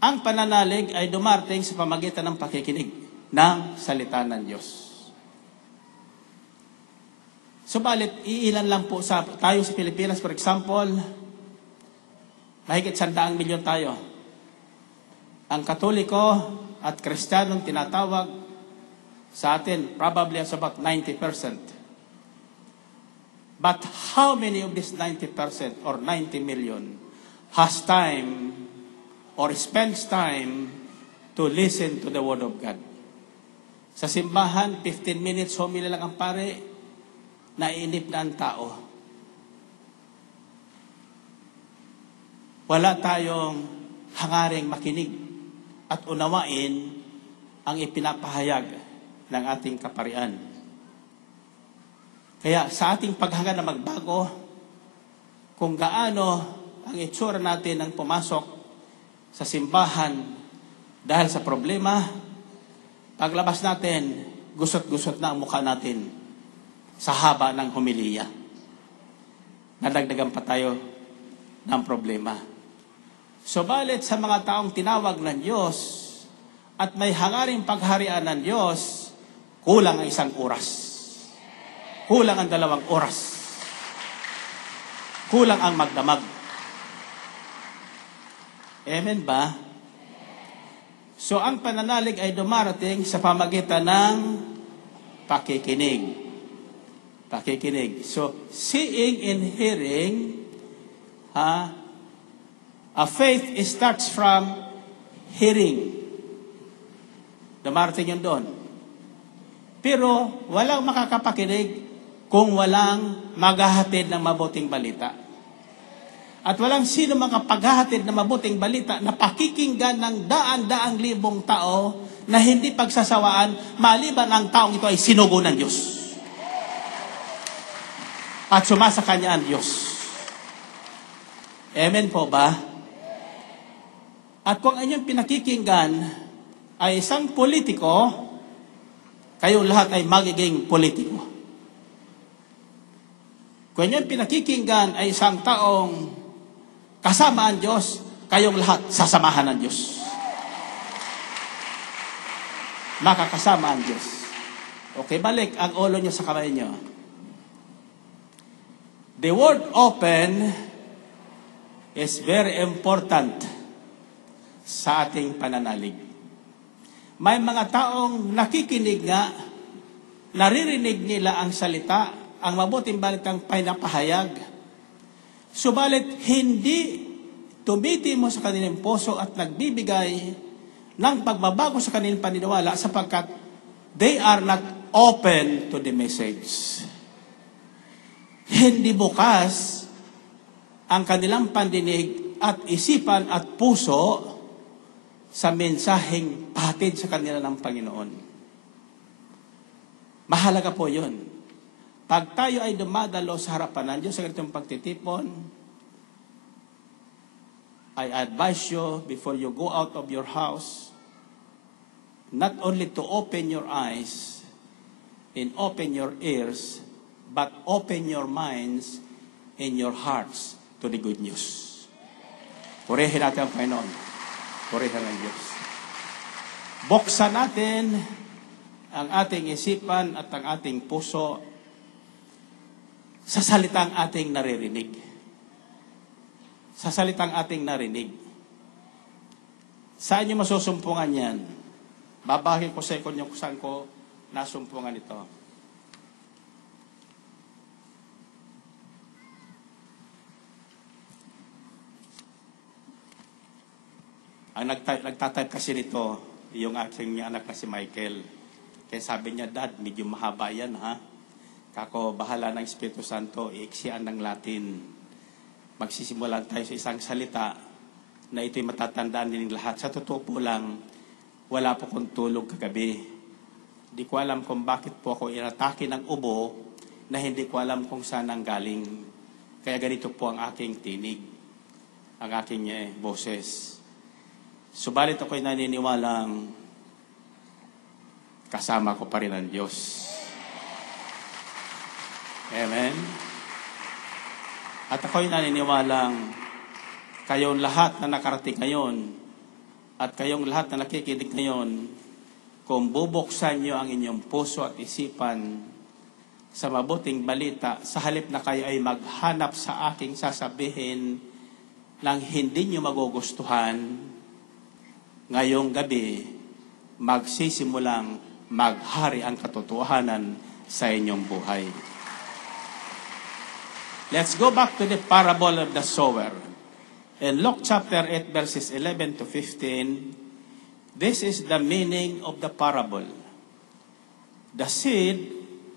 Ang pananalig ay dumarating sa pamagitan ng pakikinig ng salita ng Diyos. Subalit, iilan lang po tayo sa Pilipinas, for example, mahigit 100 milyon tayo. Ang Katoliko at Kristiyanong tinatawag sa atin, probably as about 90%. But how many of this 90% or 90 million has time or spends time to listen to the Word of God? Sa simbahan, 15 minutes, homily lang ang pare, naiinip na ang tao. Wala tayong hangaring makinig at unawain ang ipinapahayag ng ating kaparian. Kaya sa ating paghanga na magbago, kung gaano ang itsura natin ang pumasok sa simbahan dahil sa problema, paglabas natin, gusot-gusot na ang mukha natin sa haba ng homilya. Nadagdagan pa tayo ng problema. Subalit sa mga taong tinawag ng Diyos at may hangaring pagharian ng Diyos, kulang ang 1 oras. Kulang ang 2 oras. Kulang ang magdamag. Amen ba? So, ang pananalig ay dumarating sa pamagitan ng pakikinig. Pakikinig. So, seeing and hearing A faith starts from hearing. Dumarating yun doon. Pero walang makakapakinig kung walang maghahatid ng mabuting balita. At walang sino makapaghahatid ng mabuting balita na pakikinggan ng daan-daang libong tao na hindi pagsasawaan maliban ang taong ito ay sinugo ng Diyos. At sumasa kanya ang Diyos. Amen po ba? At kung inyong pinakikinggan ay isang politiko, kayong lahat ay magiging politiko. Kung inyong pinakikinggan ay isang taong kasama ang Diyos, kayong lahat sasamahan ng Diyos. Makakasama ang Diyos. Okay, balik ang ulo nyo sa kamay nyo. The word open is very important sa ating pananalig. May mga taong nakikinig nga, naririnig nila ang salita, ang mabuting balitang pinapahayag. Subalit, hindi tumitimo sa kanilang puso at nagbibigay ng pagbabago sa kanilang paniniwala sapagkat they are not open to the message. Hindi bukas ang kanilang pandinig at isipan at puso sa mensaheng pahatid sa kanila ng Panginoon. Mahalaga po yun. Pag tayo ay dumadalo sa harapan ng Diyos sa ganitong pagtitipon, I advise you before you go out of your house, not only to open your eyes and open your ears, but open your minds and your hearts to the good news. Purihin natin ang Panginoon. Purihin ang Diyos. Buksan natin ang ating isipan at ang ating puso sa salitang ating naririnig. Sa salitang ating narinig. Saan nyo masusumpungan yan? Babahin ko sa inyo kung saan ko nasumpungan ito. Ang nagtatype kasi nito, yung aking anak na si Michael. Kaya sabi niya, Dad, medyo mahaba yan, ha? Kako, bahala ng Espiritu Santo, iiksian ng Latin. Magsisimulan tayo sa isang salita na ito'y matatandaan din ng lahat. Sa totoo po lang, wala po kong tulog kagabi. Hindi ko alam kung bakit po ako inatake ng ubo na hindi ko alam kung saan ang galing. Kaya ganito po ang aking tinig, ang aking boses. Subalit ako'y naniniwalang kasama ko pa rin ang Diyos. Amen? At ako'y naniniwalang kayong lahat na nakarating ngayon at kayong lahat na nakikinig ngayon, kung bubuksan nyo ang inyong puso at isipan sa mabuting balita, sa halip na kayo ay maghanap sa aking sasabihin ng hindi nyo magugustuhan, ngayong gabi, magsisimulang maghari ang katotohanan sa inyong buhay. Let's go back to the parable of the sower. In Luke chapter 8, verses 11 to 15, this is the meaning of the parable. The seed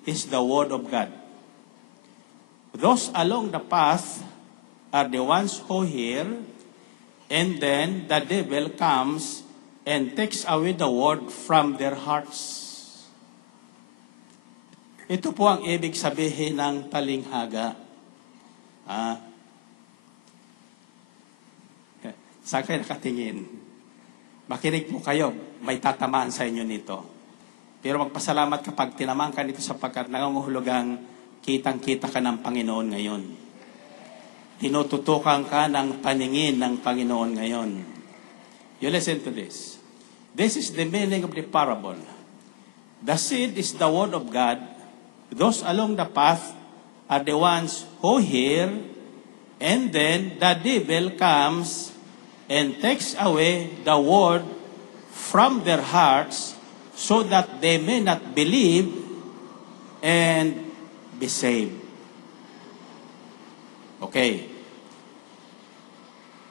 is the word of God. Those along the path are the ones who hear, and then the devil comes and takes away the word from their hearts. Ito po ang ibig sabihin ng talinghaga. Saan kayo nakatingin? Makinig po kayo, may tatamaan sa inyo nito. Pero magpasalamat kapag tinamaan ka nito sapagkat nangangahulugang kitang-kita ka ng Panginoon ngayon. Tinututukan ka ng paningin ng Panginoon ngayon. You listen to this. This is the meaning of the parable. The seed is the word of God. Those along the path are the ones who hear, and then the devil comes and takes away the word from their hearts so that they may not believe and be saved. Okay.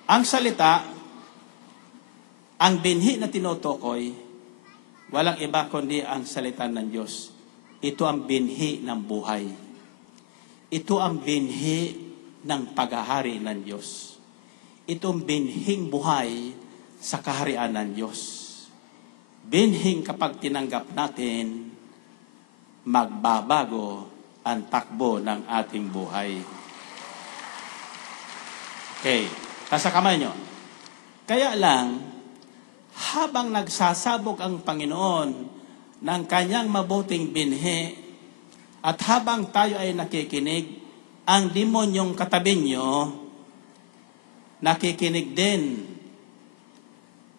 Ang salita, ang binhi na tinutukoy, walang iba kundi ang salita ng Diyos. Ito ang binhi ng buhay. Ito ang binhi ng paghahari ng Diyos. Ito ang binhing buhay sa kaharian ng Diyos. Binhing kapag tinanggap natin, magbabago ang takbo ng ating buhay. Okay, nasa kamay nyo. Kaya lang, habang nagsasabog ang Panginoon ng kanyang mabuting binhi, at habang tayo ay nakikinig, ang demonyong katabi nyo, nakikinig din.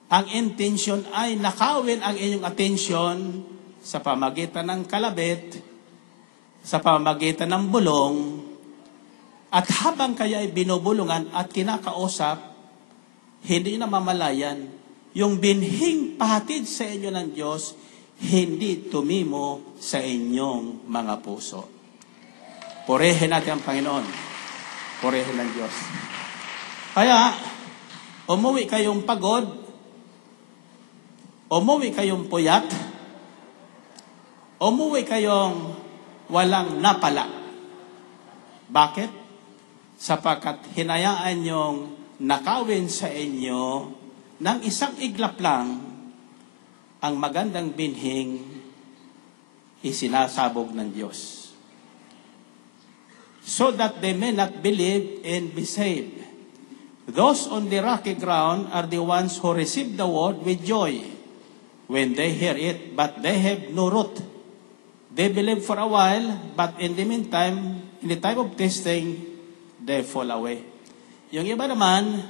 Ang intention ay nakawin ang inyong atensyon sa pamagitan ng kalabit, sa pamagitan ng bulong, at habang kayo ay binubulungan at kinakausap, hindi na mamalayan, yung binhing pahatid sa inyo ng Diyos, hindi tumimo sa inyong mga puso. Purihin natin ang Panginoon. Purihin ng Diyos. Kaya, umuwi kayong pagod, umuwi kayong puyat, umuwi kayong walang napala. Bakit? Sapagkat hinayaan niyong nakawin sa inyo ng isang iglap lang ang magandang binhing isinasabog ng Diyos. So that they may not believe and be saved. Those on the rocky ground are the ones who receive the word with joy when they hear it, but they have no root. They believe for a while, but in the meantime, in the time of testing, they fall away. Yung iba naman,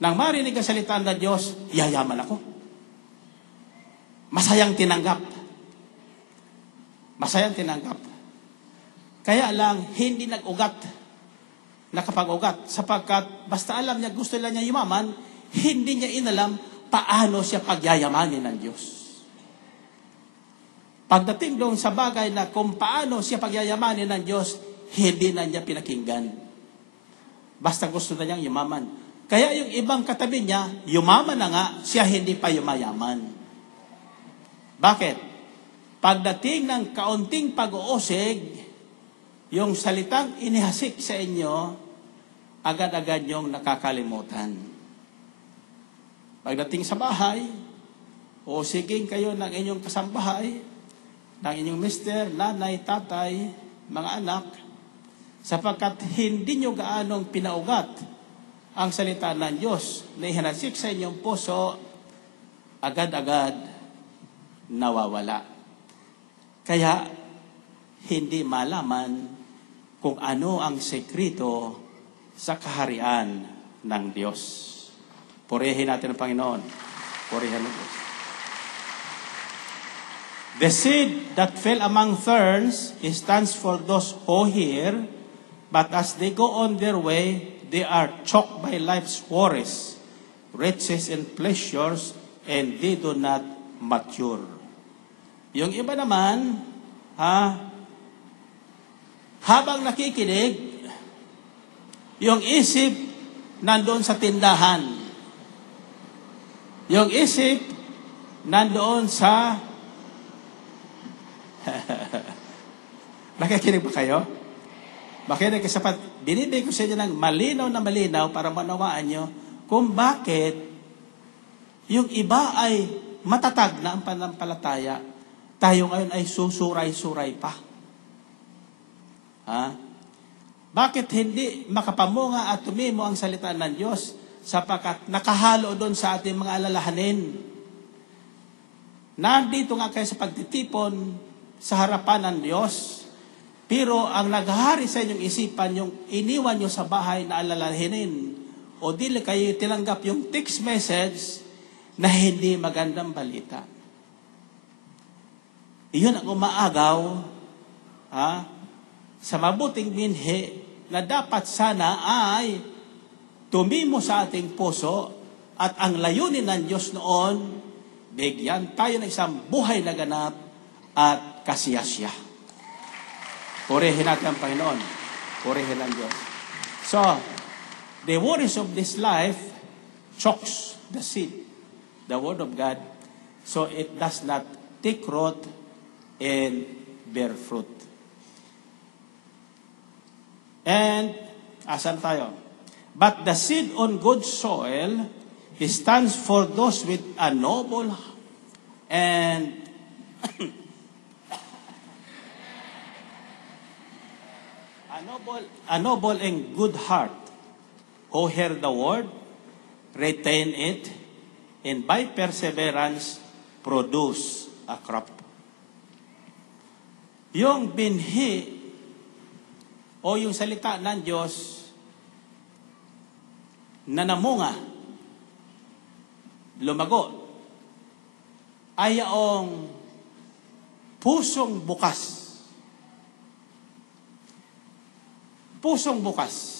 nang marinig ang salita ng Diyos, yayaman ako. Masayang tinanggap. Masayang tinanggap. Kaya lang, hindi nag-ugat. Nakapag-ugat. Sapagkat, basta alam niya, gusto lang niya yumaman, hindi niya inalam paano siya pagyayamanin ng Diyos. Pagdating doon sa bagay na kung paano siya pagyayamanin ng Diyos, hindi na niya pinakinggan. Basta gusto na niyang yumaman. Kaya yung ibang katabi niya, yumaman na nga, siya hindi pa yumayaman. Bakit? Pagdating ng kaunting pag-uusig, yung salitang inihasik sa inyo, agad-agad yung nakakalimutan. Pagdating sa bahay, usigin kayo ng inyong kasambahay, ng inyong mister, nanay, tatay, mga anak, sapagkat hindi nyo gaanong pinaugat ang salita ng Diyos na ihinasik sa inyong puso, agad-agad nawawala. Kaya, hindi malaman kung ano ang sekreto sa kaharian ng Diyos. Purihin natin ang Panginoon. Purihin ang Diyos. The seed that fell among thorns stands for those who hear, but as they go on their way, they are choked by life's worries, riches and pleasures, and they do not mature. Yung iba naman, habang nakikinig, yung isip nandoon sa tindahan. Yung isip nandoon sa nakikinig ba kayo? Makinig kayo sapat. Binibigay ko sa inyo ng malinaw na malinaw para manawaan nyo kung bakit yung iba ay matatag na ang pananampalataya, tayo ngayon ay susuray-suray pa. Bakit hindi makapamunga at tumimo ang salita ng Diyos sapagkat nakahalo doon sa ating mga alalahanin? Nandito nga kayo sa pagtitipon sa harapan ng Diyos, pero ang naghahari sa inyong isipan, yung iniwan nyo sa bahay na alalahanin, o dili kayo tinanggap yung text message na hindi magandang balita. Iyon ang umaagaw sa mabuting binhi na dapat sana ay tumimo sa ating puso at ang layunin ng Diyos noon, bigyan tayo ng isang buhay na ganap at kasiyasya. Purihin natin ang Panginoon. Purihin ang Diyos. So, the worries of this life chokes the seed, the Word of God, so it does not take root and bear fruit. And, asan tayo? But the seed on good soil stands for those with a noble and a noble and good heart, who hear the word, retain it, and by perseverance, produce a crop. Yung binhi o yung salita ng Diyos na namunga, lumago, ay ang pusong bukas. Pusong bukas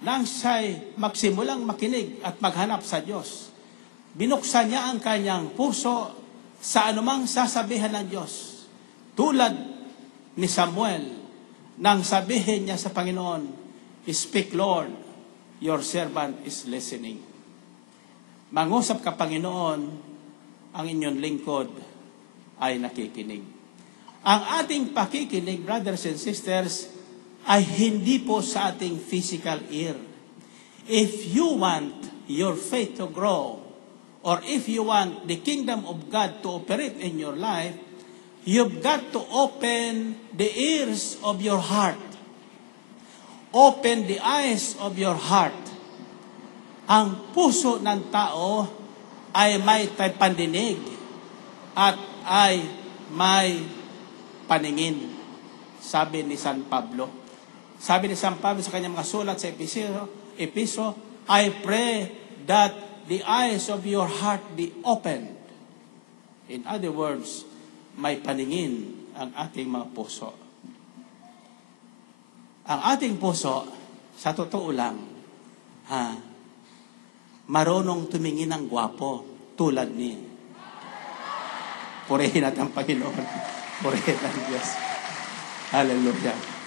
nang siya'y magsimulang makinig at maghanap sa Diyos. Binuksan niya ang kanyang puso sa anumang sasabihan ng Diyos. Tulad ni Samuel, nang sabihin niya sa Panginoon, "Speak, Lord, your servant is listening." Mangusap ka, Panginoon, ang inyong lingkod ay nakikinig. Ang ating pakikinig, brothers and sisters, ay hindi po sa ating physical ear. If you want your faith to grow, or if you want the kingdom of God to operate in your life, you've got to open the ears of your heart. Open the eyes of your heart. Ang puso ng tao ay may pandinig at ay may paningin, sabi ni San Pablo. Sabi ni San Pablo sa kanyang mga sulat sa Episo, I pray that the eyes of your heart be opened. In other words, may paningin ang ating mga puso. Ang ating puso, sa totoo lang, marunong tumingin ng gwapo tulad ni. Purihin natin ang Panginoon. Purihin ang Diyos. Hallelujah.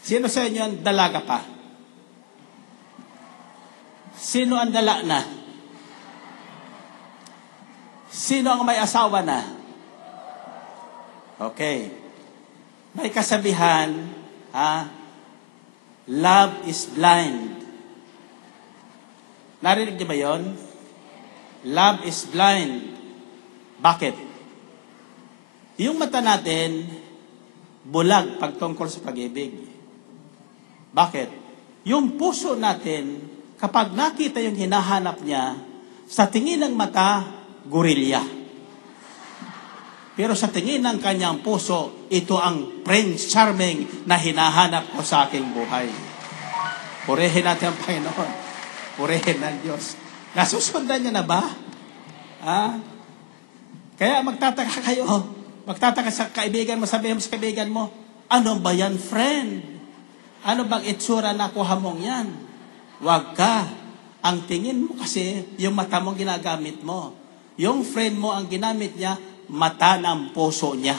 Sino sa inyo ang dalaga pa? Sino ang dala na? Sino ang may asawa na? Okay. May kasabihan, love is blind. Narinig niyo ba yun? Love is blind. Bakit? Yung mata natin, bulag pagtungkol sa pag-ibig. Bakit? Yung puso natin, kapag nakita yung hinahanap niya, sa tingin ng mata, gorilya. Pero sa tingin ng kanyang puso, ito ang Prince Charming na hinahanap ko sa aking buhay. Purihin natin ang Panginoon. Purihin ng Diyos. Nasusundan niya na ba? Kaya magtataka kayo. Magtataka sa kaibigan mo, sabihin mo sa kaibigan mo, ano ba yan, friend? Ano bang itsura na kuha mong yan? Wag ka. Ang tingin mo kasi, yung mata mong ginagamit mo. Yung friend mo, ang ginamit niya, mata ng puso niya.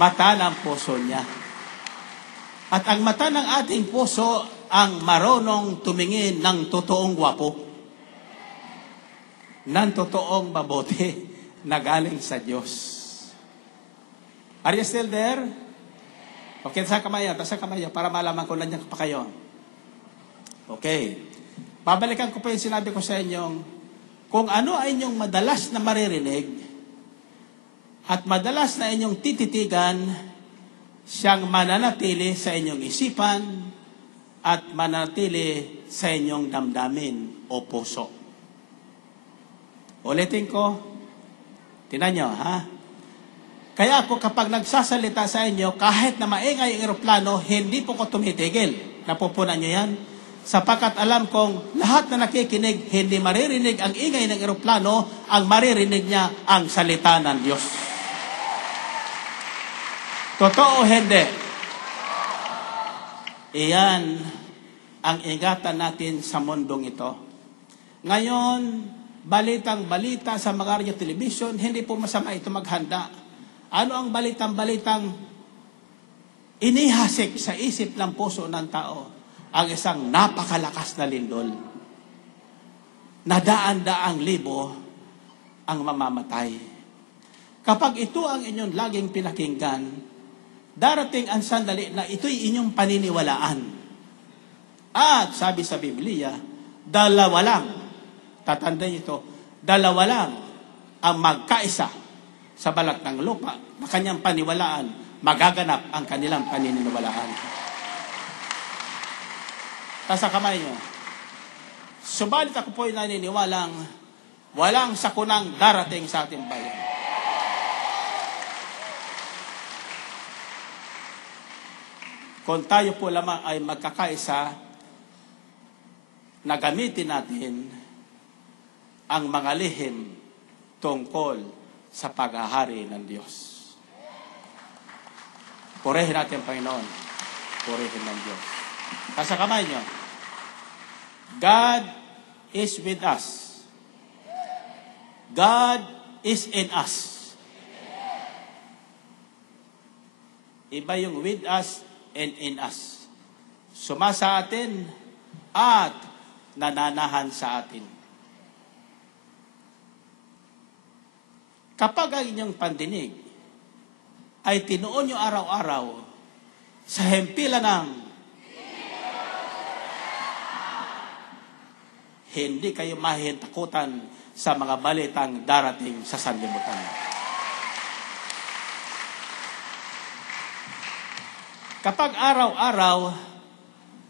Mata ng puso niya. At ang mata ng ating puso, ang marunong tumingin ng totoong gwapo. Ng totoong mabuti na galing sa Diyos. Are you still there? Okay, sa kamayo, para malaman ko nandiyan pa kayo. Okay. Babalikan ko pa yung sinabi ko sa inyong, kung ano ay inyong madalas na maririnig, at madalas na inyong tititigan, siyang mananatili sa inyong isipan, at mananatili sa inyong damdamin o puso. Ulitin ko, tinan nyo, Kaya ako kapag nagsasalita sa inyo, kahit na maingay ang eroplano, hindi po ko tumitigil. Napupunan nyo yan? Sapagkat alam kong lahat na nakikinig, hindi maririnig ang ingay ng eroplano, ang maririnig niya ang salita ng Diyos. Totoo o hindi? Iyan ang ingatan natin sa mundong ito. Ngayon, balitang-balita sa mga radio television, hindi po masama ito maghanda. Ano ang balitang-balitang inihasik sa isip ng puso ng tao ang isang napakalakas na lindol na daan-daang libo ang mamamatay. Kapag ito ang inyong laging pinakinggan, darating ang sandali na ito'y inyong paniniwalaan. At sabi sa Biblia, dalawa lang, tatandaan ito, dalawa lang ang magkaisa sa balat ng lupa na kanyang paniwalaan, magaganap ang kanilang paniniwalaan. Tasa kamay nyo. Subalit ako po'y naniniwalang walang sakunang darating sa ating bayan. Kung tayo po lamang ay magkakaisa na gamitin natin ang mga lihim tungkol sa paghahari ng Diyos. Purihin natin ang Panginoon. Purihin ng Diyos. Sa kamay nyo. God is with us. God is in us. Iba yung with us and in us. Sumasa atin at nananahan sa atin. Kapag ang inyong pandinig ay tinuon nyo araw-araw sa hempilan ng hindi kayo mahintakutan sa mga balitang darating sa sanlibutan. Kapag araw-araw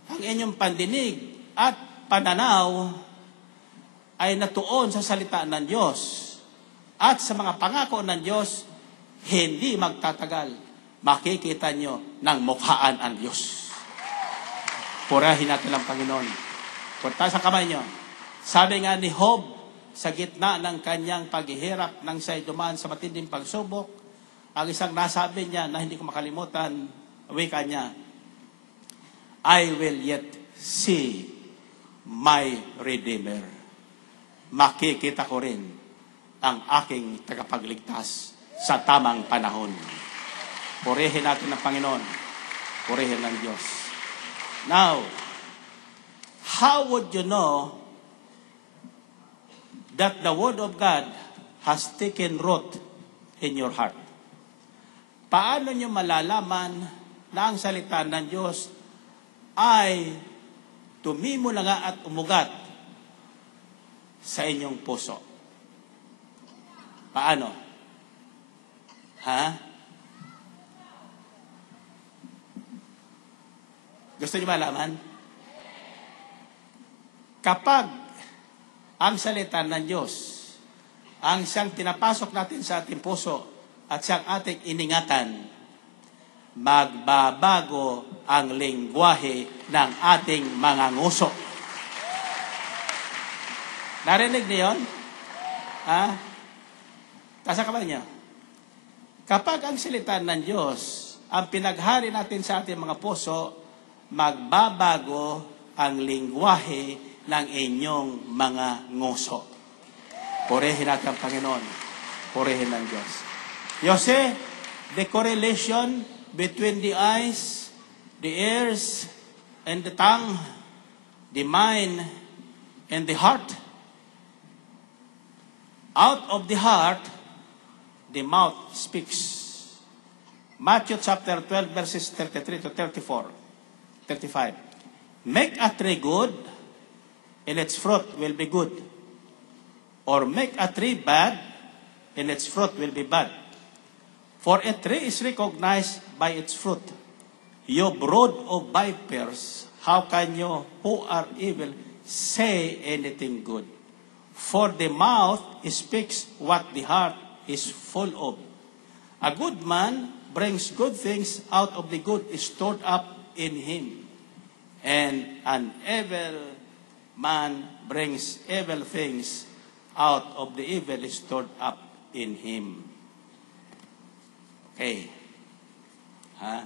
ang inyong pandinig at pananaw ay natuon sa salita ng Diyos at sa mga pangako ng Diyos, hindi magtatagal. Makikita nyo ng mukhaan ang Diyos. Purahin natin ang Panginoon. Punta sa kamay nyo. Sabi nga ni Job, sa gitna ng kanyang paghihirap nang siya'y dumaan sa matinding pagsubok, ang isang nasabi niya na hindi ko makalimutan, wika niya, I will yet see my Redeemer. Makikita ko rin ang aking tagapagligtas sa tamang panahon. Purihin natin ang Panginoon. Purihin ng Diyos. Now, how would you know that the Word of God has taken root in your heart? Paano nyo malalaman na ang salita ng Diyos ay tumimo na nga at umugat sa inyong puso? Paano? Ha? Gusto niyo malaman? Kapag ang salita ng Diyos, ang siyang pinapasok natin sa ating puso at siyang ating iningatan, magbabago ang lengguwahe ng ating mga nguso. Narinig niyo yun? Ha? Tasa ka ba niya? Kapag ang salita ng Diyos, ang pinaghari natin sa ating mga puso, magbabago ang lengguwahe ng inyong mga nguso. Purihin natin ang Panginoon. Purihin ng Diyos. You see, the correlation between the eyes, the ears, and the tongue, the mind, and the heart. Out of the heart, the mouth speaks. Matthew chapter 12, verses 33 to 34, 35. Make a tree good, and its fruit will be good. Or make a tree bad, and its fruit will be bad. For a tree is recognized by its fruit. You brood of vipers, how can you, who are evil, say anything good? For the mouth speaks what the heart is full of. A good man brings good things out of the good stored up in him. And an evil man brings evil things out of the evil stored up in him. Okay. Ha?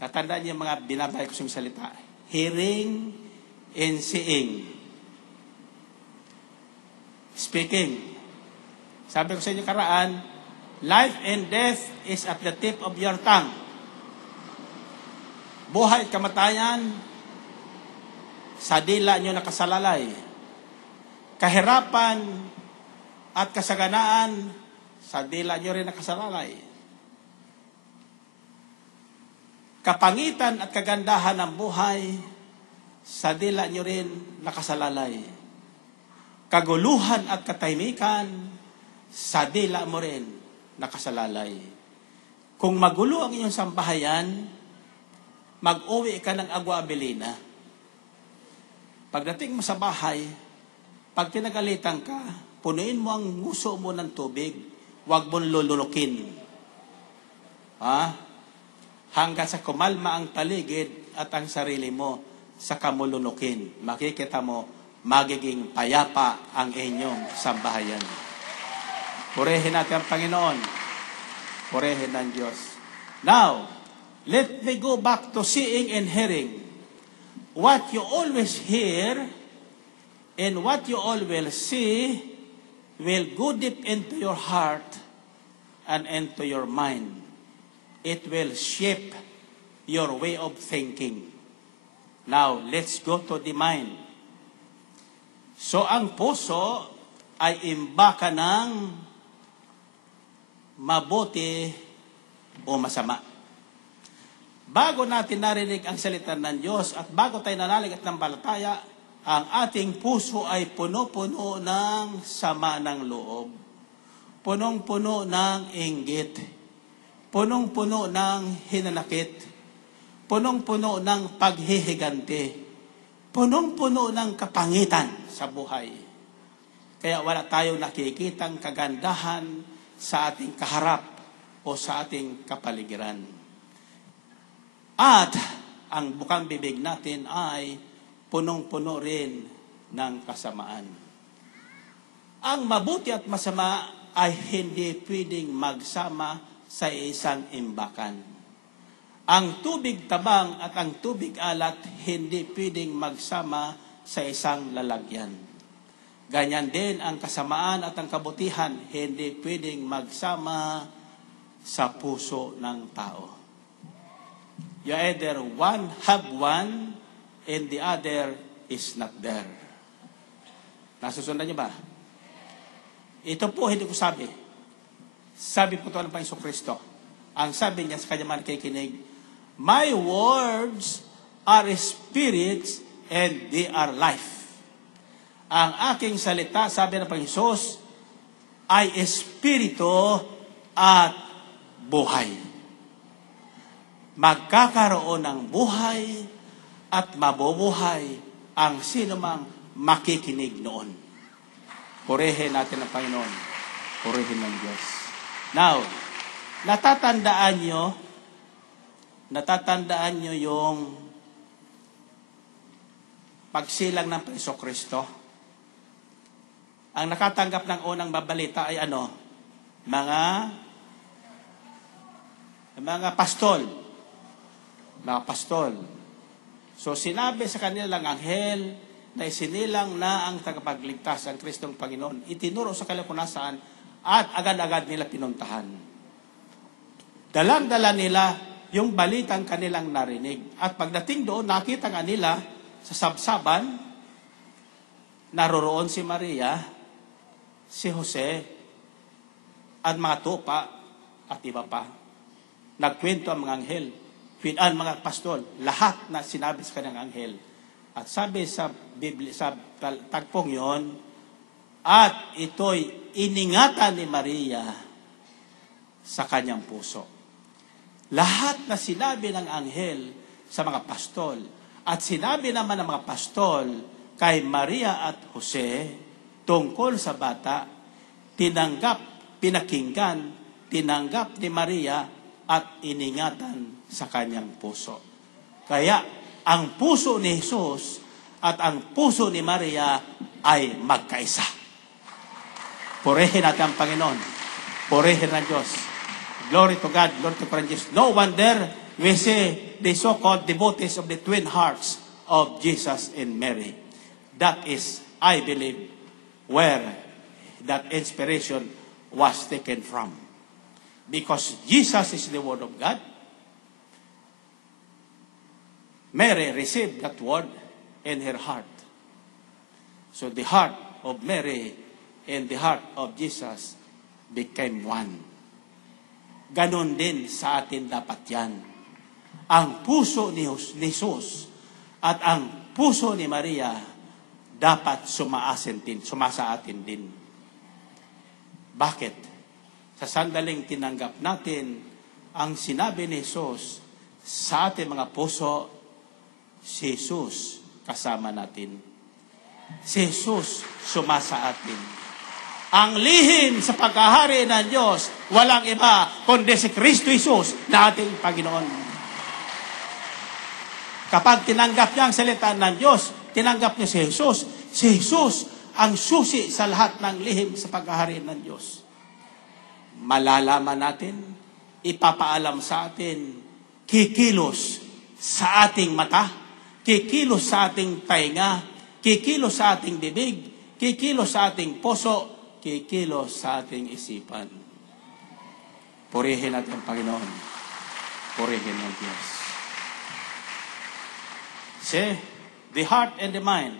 Tatandaan niyo mga binabay ko sa salita. Hearing and seeing. Speaking. Sabi ko sa inyo karaan, life and death is at the tip of your tongue. Buhay at kamatayan, sa dila nyo nakasalalay. Kahirapan at kasaganaan, sa dila nyo rin nakasalalay. Kapangitan at kagandahan ng buhay, sa dila nyo rin nakasalalay. Kaguluhan at katahimikan, sa dila mo rin nakasalalay. Kung magulo ang inyong sambahayan, mag-uwi ka ng Agua Abelina. Pagdating mo sa bahay, pag pinagalitan ka, punuin mo ang nguso mo ng tubig, huwag mong lulunukin. Hanggang sa kumalma ang paligid at ang sarili mo sa kamulunukin. Makikita mo, magiging payapa ang inyong sambahayan. Purihin natin ang Panginoon. Purihin ng Diyos. Now, let me go back to seeing and hearing. What you always hear and what you always see will go deep into your heart and into your mind. It will shape your way of thinking. Now, let's go to the mind. So, ang puso ay imbaka ng mabuti o masama. Bago natin narinig ang salita ng Diyos at bago tayo nanalig at nambalataya, ang ating puso ay puno-puno ng sama ng loob, punong-puno ng inggit, punong-puno ng hinanakit, punong-puno ng paghihiganti, punong-puno ng kapangitan sa buhay. Kaya wala tayong nakikitang kagandahan sa ating kaharap o sa ating kapaligiran. At ang bukang bibig natin ay punong-puno rin ng kasamaan. Ang mabuti at masama ay hindi pwedeng magsama sa isang imbakan. Ang tubig tabang at ang tubig alat hindi pwedeng magsama sa isang lalagyan. Ganyan din ang kasamaan at ang kabutihan hindi pwedeng magsama sa puso ng tao. You either one have one and the other is not there. Nasusundan niyo ba? Ito po hindi ko sabi. Sabi po ito ng Panginoong Kristo. Ang sabi niya sa kanyang makikinig, my words are spirits and they are life. Ang aking salita, sabi ng Panginoon, ay espiritu at buhay. Magkakaroon ng buhay at mabubuhay ang sinumang makikinig noon. Purihin natin ang Panginoon. Purihin ng Diyos. Now, natatandaan nyo yung pagsilang ng Panginoong Kristo. Ang nakatanggap ng unang babalita ay ano? Mga pastol. Mga pastol. So sinabi sa kanilang anghel na isinilang na ang tagapagligtas, ang Kristong Panginoon. Itinuro sa kalapunasan at agad-agad nila pinuntahan. Dalang-dala nila yung balitang kanilang narinig. At pagdating doon, nakita nga nila sa sabsaban, naroroon si Maria, si Jose, at mga tupa, at iba pa. Nagkwento ang mga anghel. Ang mga pastol, lahat na sinabi sa kanyang anghel. At sabi sa Biblia, sa tagpong yon, at ito'y iningatan ni Maria sa kanyang puso. Lahat na sinabi ng anghel sa mga pastol, at sinabi naman ng mga pastol kay Maria at Jose tungkol sa bata, tinanggap, pinakinggan, tinanggap ni Maria at iningatan sa kanyang puso. Kaya, ang puso ni Jesus at ang puso ni Maria ay magkaisa. Purihin natin ang Panginoon. Purihin ang Diyos. Glory to God, glory to Christ. No wonder we see the so-called devotees of the twin hearts of Jesus and Mary. That is, I believe, where that inspiration was taken from. Because Jesus is the Word of God. Mary received that word in her heart. So the heart of Mary and the heart of Jesus became one. Ganon din sa atin dapat yan. Ang puso ni Jesus at ang puso ni Maria dapat sumasa atin din. Bakit? Sa sandaling tinanggap natin ang sinabi ni Jesus sa ating mga puso, si Jesus kasama natin. Si Jesus sumasa atin. Ang lihim sa pagkahari ng Diyos, walang iba kundi si Kristo Jesus na ating Panginoon. Kapag tinanggap niya ang salita ng Diyos, tinanggap niya si Jesus. Si Jesus ang susi sa lahat ng lihim sa pagkahari ng Diyos. Malalaman natin, ipapaalam sa atin, kikilos sa ating mata, kikilos sa ating tainga, kikilos sa ating bibig, kikilos sa ating puso, kikilos sa ating isipan. Purihin natin ang Panginoon. Purihin ang Diyos. See, the heart and the mind.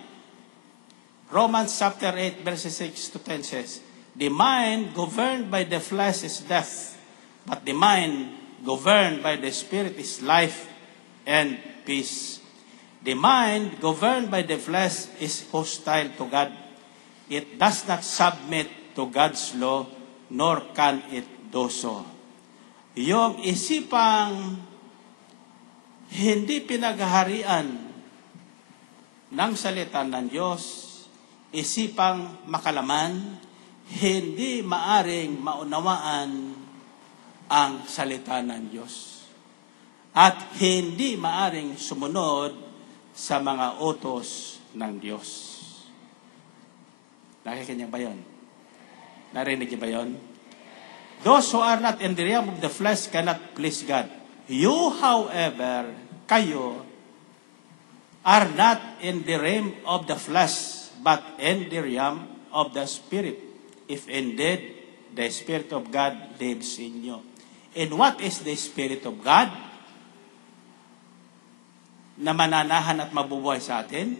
Romans chapter 8 verses 6 to 10 says, the mind governed by the flesh is death, but the mind governed by the Spirit is life and peace. The mind governed by the flesh is hostile to God. It does not submit to God's law, nor can it do so. Yung isipang hindi pinaghaharian ng salita ng Diyos, isipang makalaman, hindi maaring maunawaan ang salita ng Diyos. At hindi maaring sumunod sa mga utos ng Diyos. Nakikinig ba yun? Narinig niyo ba yun? Those who are not in the realm of the flesh cannot please God. You, however, kayo, are not in the realm of the flesh, but in the realm of the Spirit, if indeed the Spirit of God lives in you. And what is the Spirit of God na mananahan at mabubuhay sa atin?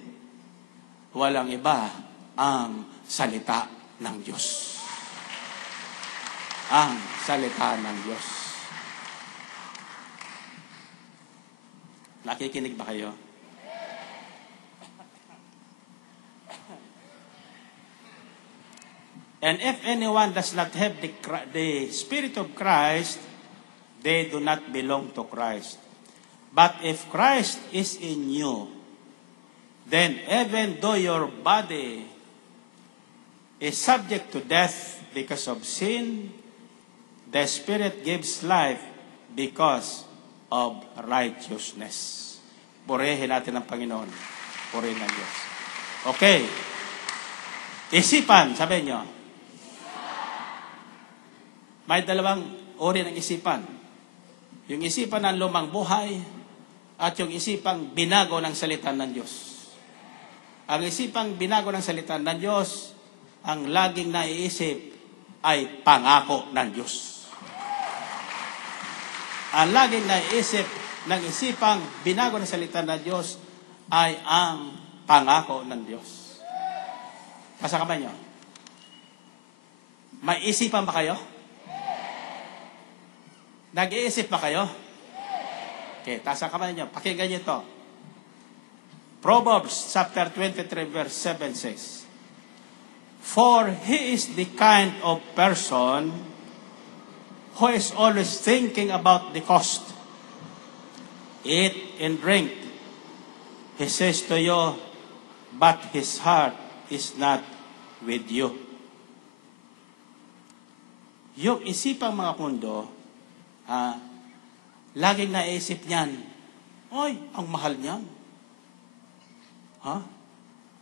Walang iba, ang salita ng Diyos. Ang salita ng Diyos. Nakikinig ba kayo? And if anyone does not have the Spirit of Christ, they do not belong to Christ. But if Christ is in you, then even though your body is subject to death because of sin, the Spirit gives life because of righteousness. Purihin natin ang Panginoon. Purihin ang Diyos. Okay. Isipan, sabi nyo. May dalawang uri ng isipan. Yung isipan ng lumang buhay at yung isipang binago ng salita ng Diyos. Ang isipang binago ng salita ng Diyos, ang laging naiisip ay pangako ng Diyos. Ang laging naiisip ng isipang binago ng salita ng Diyos ay ang pangako ng Diyos. Pasa kamay nyo. May isipan ba kayo? Nag-iisip ba kayo? Okay, tasa kamay nyo. Pakinggan nyo ito. Proverbs chapter 23 verse 7 says, for he is the kind of person who is always thinking about the cost. Eat and drink, he says to you, but his heart is not with you. Yung isipang mga mundo, laging naisip niyan, ay, ang mahal niyan.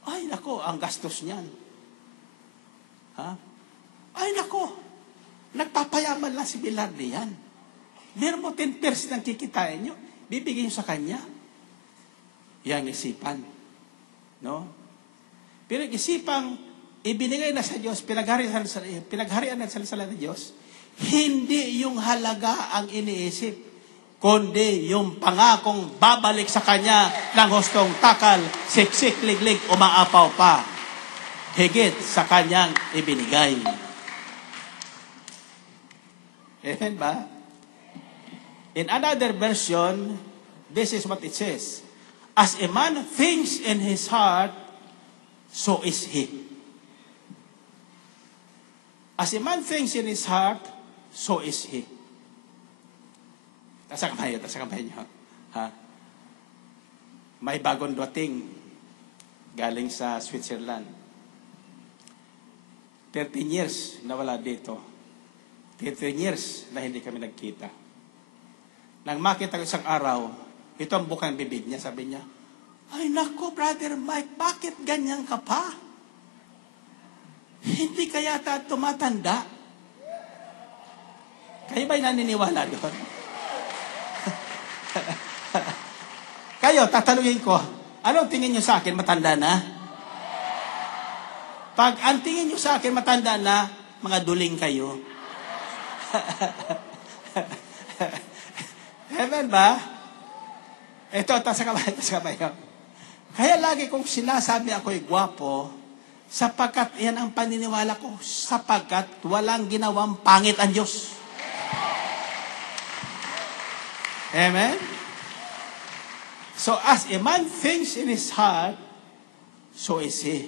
Ay, nako, ang gastos niyan. Ay, nako, nagpapayaman lang si Bilardi yan. Meron mo 10% ng kikitain nyo, bibigyan nyo sa kanya. Yang isipan. No? Pero isipang ibinigay na sa Diyos, pinagharian na sa salita ng Diyos, hindi yung halaga ang iniisip. kundi yung pangakong babalik sa kanya ng hustong takal, siksik, liglig, umaapaw pa, higit sa kanyang ibinigay. Amen ba? In another version, this is what it says. As a man thinks in his heart, so is he. As a man thinks in his heart, so is he. Tasa kamay niyo. Ha? May bagong dating galing sa Switzerland. 13 years na wala dito. 13 years na hindi kami nagkita. Nang makita ko isang araw, ito ang bukang bibig niya, sabi niya, ay nako, Brother Mike, bakit ganyan ka pa? Hindi ka yata tumatanda? Kayo ba'y naniniwala doon? Kayo, tatanungin ko, anong tingin nyo sa akin, matanda na? Pag ang tingin nyo sa akin, matanda na, mga duling kayo. Amen ba? Ito, tasa kamay. Kaya lagi kong sinasabi ako'y gwapo, sapagkat yan ang paniniwala ko, sapagkat walang ginawang pangit ang Diyos. Amen? So as a man thinks in his heart, so is he.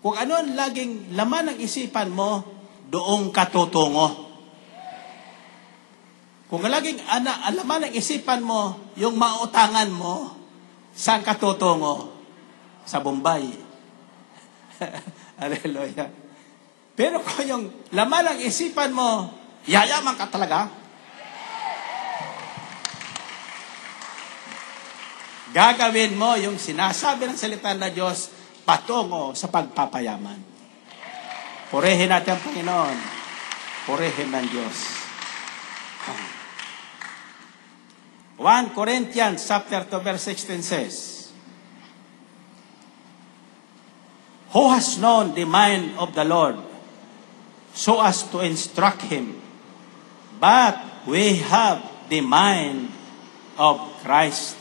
Kung ano ang laging laman ng isipan mo, doong katutungo. Kung laging laman ng isipan mo, yung mautangan mo, saan katutungo? Sa Bombay. Hallelujah. Pero kung yung laman ng isipan mo, yayaman ka talaga, gagawin mo yung sinasabi ng salita ng Diyos patungo sa pagpapayaman. Purihin natin ang Panginoon. Purihin ng Diyos. 1 Corinthians chapter 2 verse 16 says, who has known the mind of the Lord so as to instruct him? But we have the mind of Christ.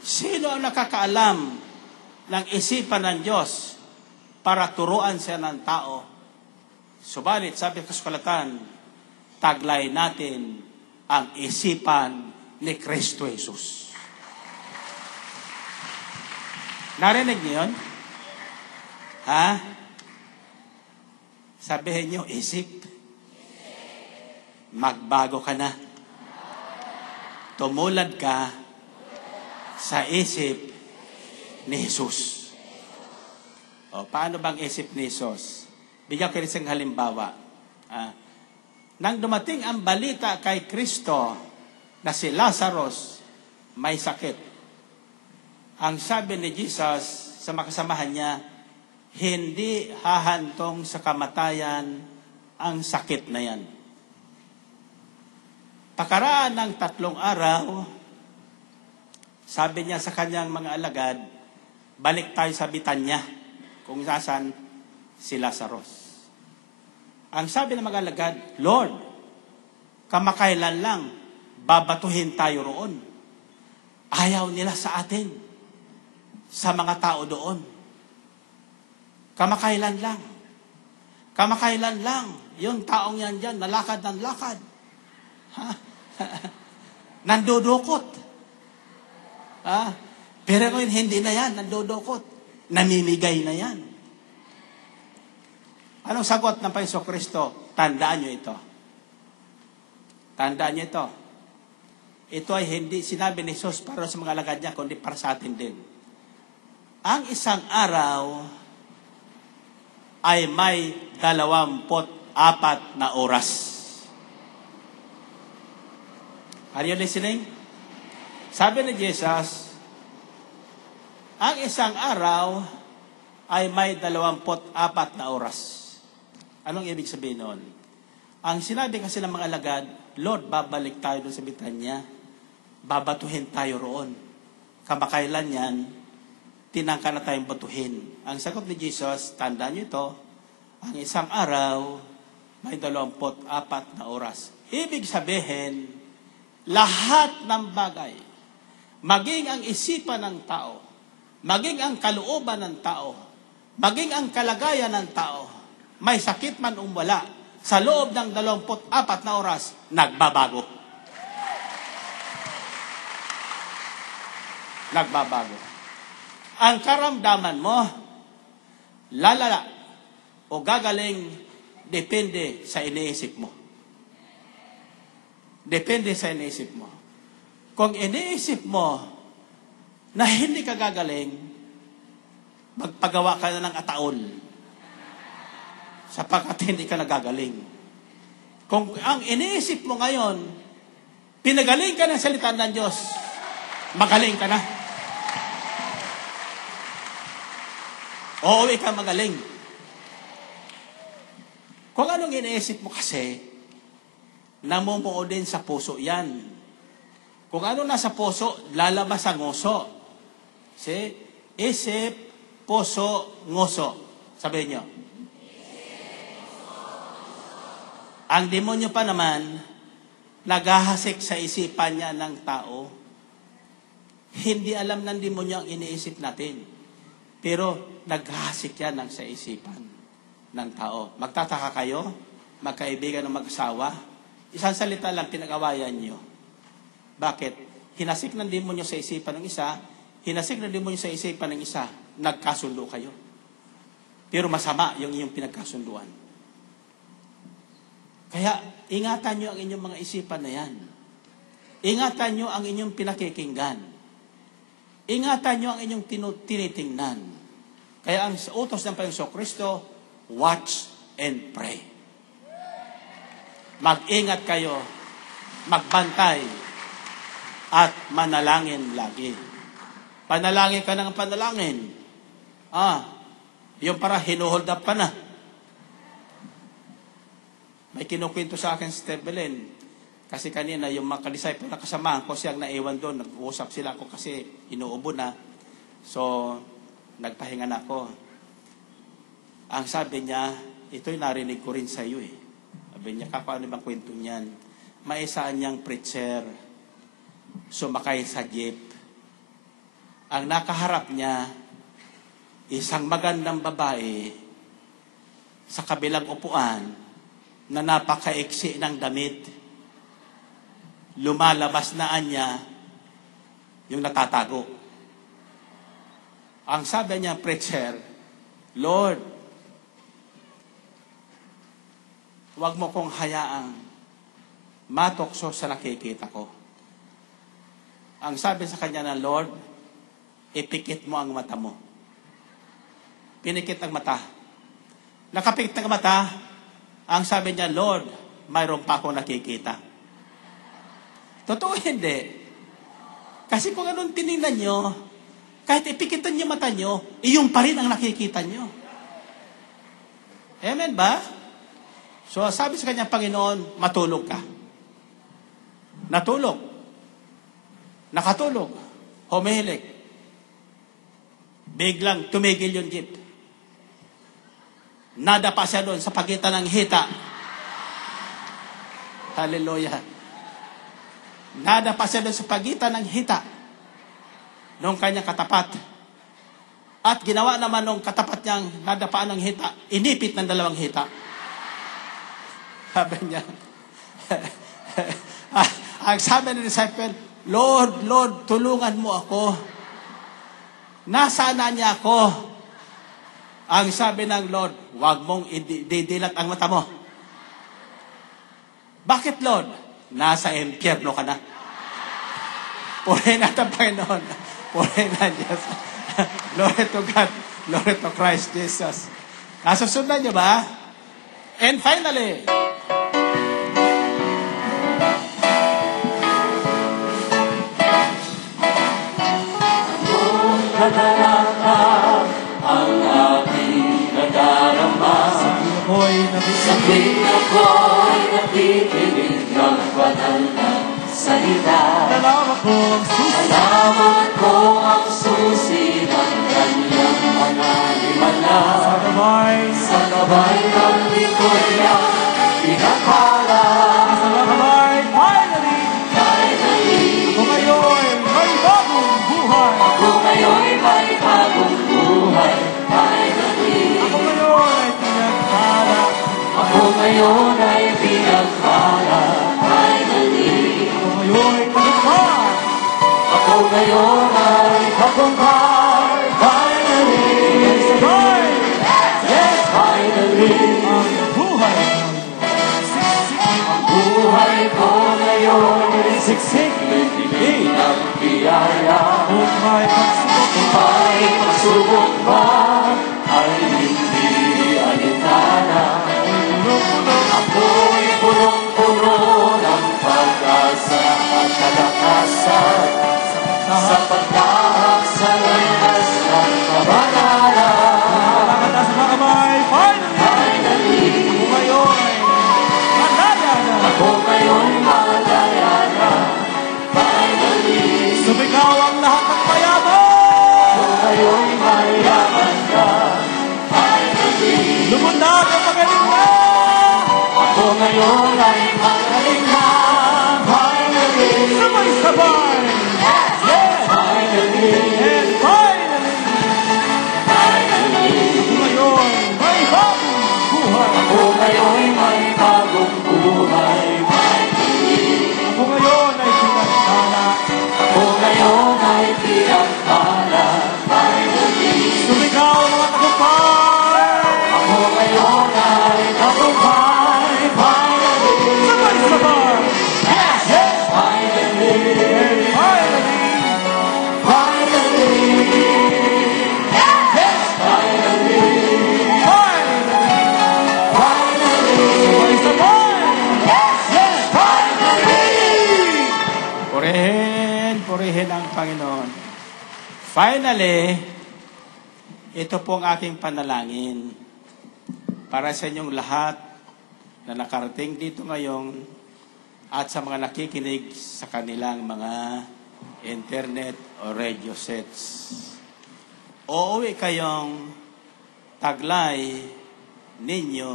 Sino ang nakakaalam ng isipan ng Diyos para turuan siya ng tao? Subalit, sabi sa kasulatan, taglay natin ang isipan ni Kristo Jesus. Narinig niyo yun? Ha? Sabihin niyo, isip. Magbago ka na. Tumulad ka sa isip ni Jesus. O, paano bang isip ni Jesus? Bigyan ko rin isang halimbawa. Nang dumating ang balita kay Kristo na si Lazarus may sakit, ang sabi ni Jesus sa makasamahan niya, hindi hahantong sa kamatayan ang sakit na yan. Pakaraan ng 3 araw, sabi niya sa kanyang mga alagad, balik tayo sa Bitanya, kung saan si Lazarus. Ang sabi ng mga alagad, Lord, kamakailan lang, babatuhin tayo roon. Ayaw nila sa atin, sa mga tao doon. Kamakailan lang. Kamakailan lang, yung taong yan dyan, nalakad ng lakad. Nandudukot. Pero ngayon, hindi na yan, nandudukot. Namimigay na yan. Anong sagot ng Panginoon Kristo? Tandaan nyo ito. Tandaan nyo ito. Ito ay hindi sinabi ni Jesus para sa mga alagad niya, kundi para sa atin din. Ang isang araw ay may 24 na oras. Are you listening? Sabi ni Jesus, ang isang araw ay may 24 na oras. Anong ibig sabihin noon? Ang sinabi kasi ng mga alagad, Lord, babalik tayo doon sa Bitanya, babatuhin tayo roon. Kamakailan yan, tinangka na tayong batuhin. Ang sagot ni Jesus, tandaan nyo ito, ang isang araw, may 24 na oras. Ibig sabihin, lahat ng bagay, maging ang isipan ng tao, maging ang kalooban ng tao, maging ang kalagayan ng tao, may sakit man o wala, sa loob ng 24 na oras, nagbabago. Nagbabago. Ang karamdaman mo, lalala o gagaling, depende sa iniisip mo. Depende sa iniisip mo. Kung iniisip mo na hindi ka gagaling, magpagawa ka na ng ataol. Sapagkat hindi ka nagagaling. Kung ang iniisip mo ngayon, pinagaling ka ng salita ng Diyos, magaling ka na. Oo, ikaw magaling. Kung anong iniisip mo kasi, namumuo din sa puso yan. Kung ano nasa puso, lalabas ang nguso. See? Isip, puso, nguso. Sabihin nyo. Ang demonyo pa naman, naghahasik sa isipan niya ng tao. Hindi alam ng demonyo ang iniisip natin. Pero naghahasik yan sa isipan ng tao. Magtataka kayo, magkaibigan o mag-asawa, isang salita lang pinag-awayan nyo. Bakit? Hinasik ng demonyo sa isipan ng isa, hinasik ng demonyo sa isipan ng isa, nagkasundo kayo. Pero masama yung inyong pinagkasunduan. Kaya, ingatan nyo ang inyong mga isipan na yan. Ingatan nyo ang inyong pinakikinggan. Ingatan nyo ang inyong tinitingnan. Kaya ang utos ng Panginoong Kristo, watch and pray. Mag-ingat kayo, magbantay, at manalangin lagi. Panalangin ka ng panalangin. Yung para hinuhold up ka na. May kinukwento sa akin si Belen. Kasi kanina, yung mga ka-disciple na kasamahan ko, siyang naiwan doon. Nag-uusap sila ako kasi inuubo na. So, nagpahinga na ako. Ang sabi niya, ito'y narinig ko rin sa iyo eh. Sabi niya, ano bang kwento niyan? May isaan niyang preacher, sumakay sa jeep. Ang nakaharap niya, isang magandang babae sa kabilang upuan na napakaiksi ng damit. Lumalabas na niya yung natatago. Ang sabi niya, preacher, Lord, huwag mo kong hayaang matokso sa nakikita ko. Ang sabi sa kanya ng Lord, ipikit mo ang mata mo. Pinikit ang mata. Nakapikit ang mata, ang sabi niya, Lord, mayroon pa akong nakikita. Totoo hindi. Kasi kung anong tinignan nyo, kahit ipikitan niyo mata nyo, iyon pa rin ang nakikita nyo. Amen ba? So, sabi sa kanya, Panginoon, matulog ka. Natulog. Nakatulog. Humihilik. Biglang tumigil yung jeep. Nadapa siya doon sa pagitan ng hita. Hallelujah. Nadapa siya doon sa pagitan ng hita nung kanyang katapat. At ginawa naman nung katapat niyang nadapaan ng hita, inipit ng dalawang hita. Sabi niya, ang sabi ng disciple, Lord, Lord, tulungan mo ako. Nasaan na niya ako? Ang sabi ng Lord, huwag mong ididilat ang mata mo. Bakit, Lord? Nasa impyerno ka na. Purihin natin, Panginoon. Purihin na Diyos. Glory to God. Glory to Christ Jesus. Nasusundan niyo ba? And finally, ako'y nakikinig ng banal na salita. Salamat ko ang susi ng kanyang mga himala. Sa gabay ng likod niya, pinakala. Finally, Ako ngayon ay pinagpala. Ako ngayon ay pinagpala. Ako ngayon ay tagumpay. Ako ngayon ay tagumpay. Finally, Sabay! yes, finally. Ang buhay. Ang buhay ko ngayon ay siksik, libig ng biyaya. Kung may pagsubok, May pagsubok ba ay hindi alintana. puno-puno. Ako'y punong-puno ng pag-asa at kalakasan sa pagdahak sa landas ng kabanalan. Kailangan na sa mga kamay. Finally! Ako ngayon ay malaya na. Ako ngayon malaya na. Finally, Sumigaw ang lahat ng mayaman. ako ngayon mayaman na. Finally, Lumundag ang magaling na. ako ngayon ay magaling na. Finally, Sabay-sabay. finally, And finally, finally. ako ngayon may bagong buhay. Ako ngayon may bagong buhay. Ako ngayon ay pinagpala. Ako ngayon ay pinagpala. Sumigaw ang mga tagumpay. Ako ngayon ay tagumpay. Finally, Sabay-sabay. yes, yes, finally, And finally, finally, yes, finally, finally, finally, sabay-sabay. yes, yes, finally. Purihin ang Panginoon. Finally, ito po ang aking panalangin para sa inyong lahat na nakarating dito ngayon at sa mga nakikinig sa kanilang mga internet o radio sets. Uuwi kayong taglay ninyo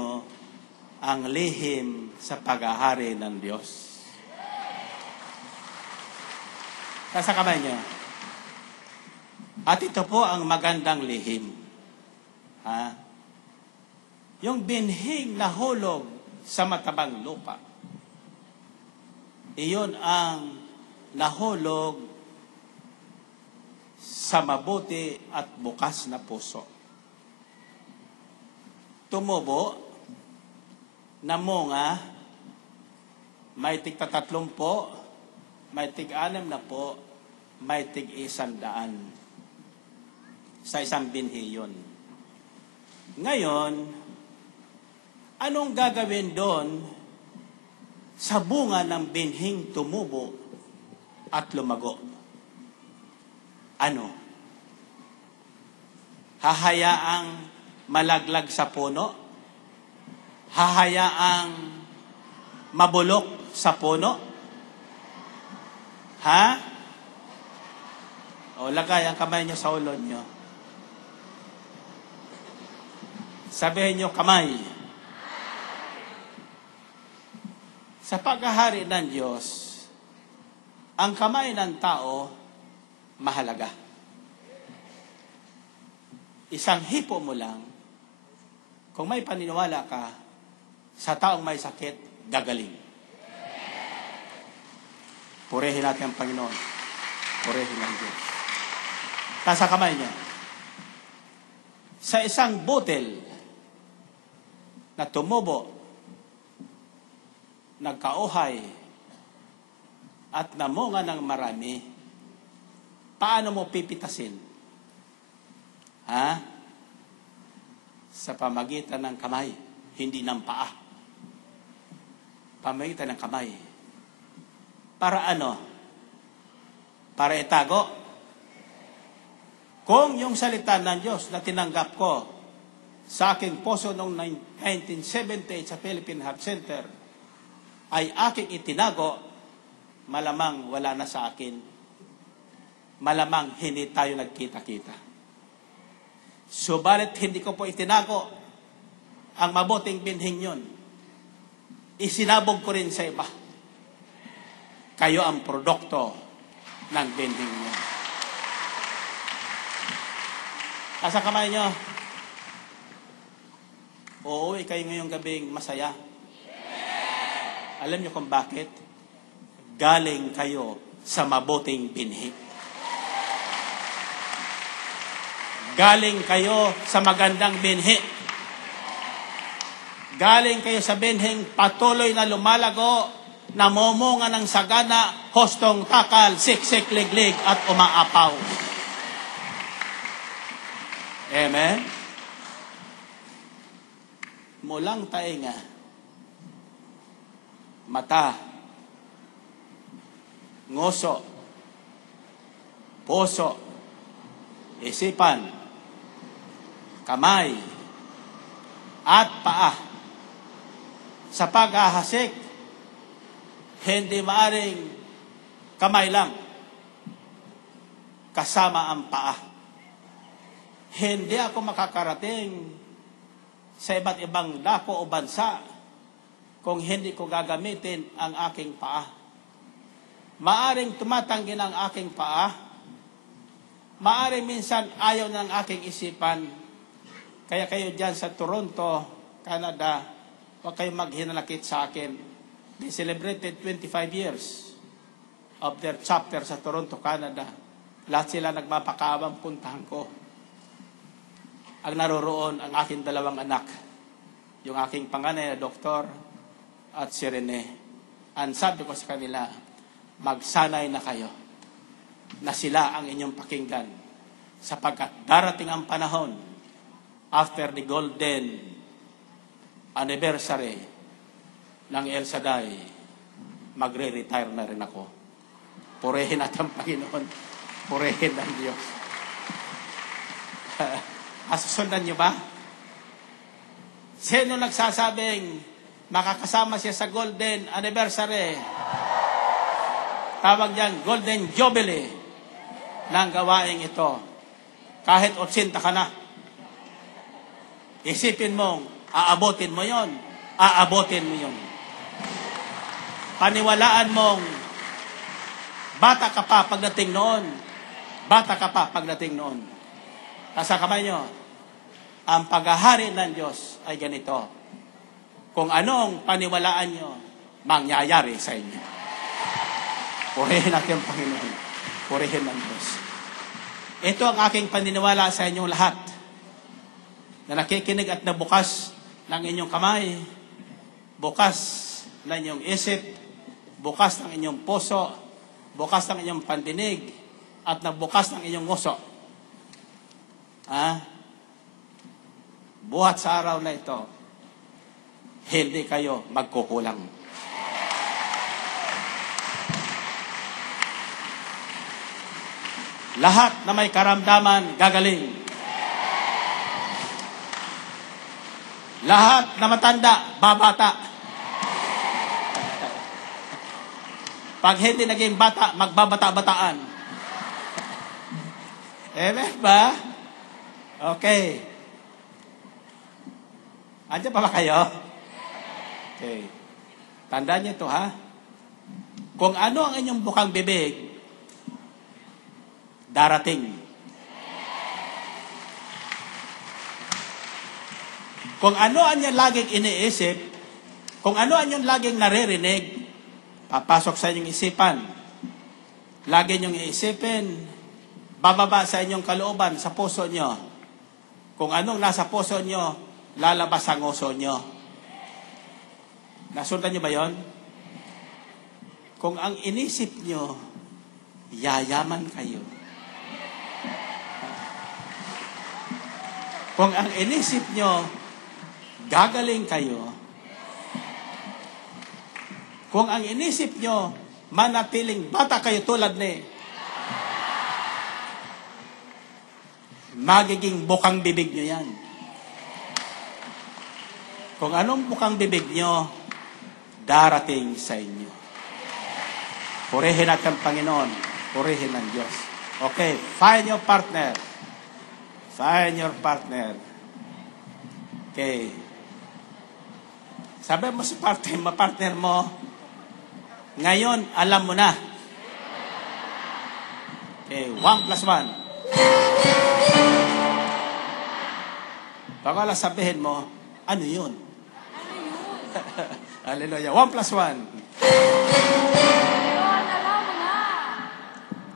ang lihim sa paghahari ng Diyos. Nasa kamay niyo. At ito po ang magandang lihim. Ha? Yung binhing nahulog sa matabang lupa. Iyon ang nahulog sa mabuti at bukas na puso. Tumubo, namunga, may tig-30, may tig-6 na po, may tig-100 sa isang binhi yun. Ngayon, anong gagawin doon sa bunga ng binhing tumubo at lumago? Ano? Hahayaang malaglag sa puno? Hahayaang mabulok sa puno? Ha? O, lagay ang kamay nyo sa ulo nyo. Sabihin nyo, kamay. Sa paghahari ng Diyos, ang kamay ng tao, mahalaga. Isang hipo mo lang, kung may paniniwala ka, sa taong may sakit, gagaling. Purihin natin ang Panginoon. Purihin ang Diyos. Nasa kamay niya. Sa isang butil na tumubo, nagkauhay, at namunga ng marami, paano mo pipitasin? Ha? Sa pamagitan ng kamay, hindi ng paa. Pamagitan ng kamay. Para ano? Para itago? Kung yung salita ng Diyos na tinanggap ko sa aking puso noong 1978 sa Philippine Heart Center ay aking itinago, malamang wala na sa akin. Malamang hindi tayo nagkita-kita. Subalit hindi ko po itinago ang mabuting binhing yun. Isinabog ko rin sa iba. Kayo ang produkto ng binhing yun. Asa kamay nyo? Uuwi kayo ngayong gabing masaya. Alam nyo kung bakit? Galing kayo sa mabuting binhi. Galing kayo sa magandang binhi. Galing kayo sa binhing patuloy na lumalago, namomonga ng sagana, hostong takal, siksik, liglig, at umaapaw. Amen? Mulang tainga, mata, ngoso, puso, isipan, kamay, at paa. Sa paghahasik, hindi maaring kamay lang, kasama ang paa. Hindi ako makakarating sa iba't ibang dako o bansa kung hindi ko gagamitin ang aking paa. Maaring tumatanggi ng aking paa, maaring minsan ayaw ng aking isipan. Kaya kayo dyan sa Toronto, Canada, huwag kayong maghinalakit sa akin. They celebrated 25 years of their chapter sa Toronto, Canada. Lahat sila nagmapakaawang puntahan ko. Ang naroroon ang aking dalawang anak, yung aking panganay na doktor at si Rene. Ang sabi ko sa kanila, magsanay na kayo na sila ang inyong pakinggan sapagkat darating ang panahon after the golden anniversary ng El Shaddai, magre-retire na rin ako. Purihin natin ang Panginoon. Purihin ang Diyos. Asusundan nyo ba? Sino nagsasabing makakasama siya sa golden anniversary? Tawag diyan, golden jubilee ng gawaing ito. Kahit 80 ka na. Isipin mong, aabotin mo yon, aabotin mo yon. Paniwalaan mong, bata ka pa pagdating noon. Bata ka pa pagdating noon. Nasa kamay nyo, ang paghahari ng Diyos ay ganito. Kung anong paniwalaan nyo, mangyayari sa inyo. Purihin natin ang Panginoon. Purihin ng Diyos. Ito ang aking paniniwala sa inyong lahat na nakikinig at nabukas ng inyong kamay, bukas ng inyong isip, bukas ng inyong puso, bukas ng inyong pandinig, at nabukas ng inyong nguso. Buhat sa araw na ito, hindi kayo magkukulang. Lahat na may karamdaman, gagaling. Lahat na matanda, babata. Pag hindi naging bata, magbabata-bataan. Amen ba? Okay. Andiyan pa ba kayo? Okay. Tandaan niyo ito, ha? Kung ano ang inyong bukang bibig, darating. Kung ano ang inyong laging iniisip, kung ano ang inyong laging naririnig, papasok sa inyong isipan. Lagi niyong iisipin, bababa sa inyong kalooban, sa puso nyo. Kung anong nasa puso nyo, lalabas ang uso nyo. Nasundan nyo ba yon? Kung ang inisip nyo, yayaman kayo. Kung ang inisip nyo, gagaling kayo. Kung ang inisip nyo, manatiling bata kayo tulad ni, magiging bukang bibig nyo yan. Kung anong bukang bibig nyo, darating sa inyo. Purihin natin ang Panginoon. Purihin ng Diyos. Okay, find your partner. Find your partner. Okay. Sabi mo sa partner mo, ngayon, alam mo na. Okay, 1 + 1. Baka lang sabihin mo, ano yun? Hallelujah. 1 plus 1.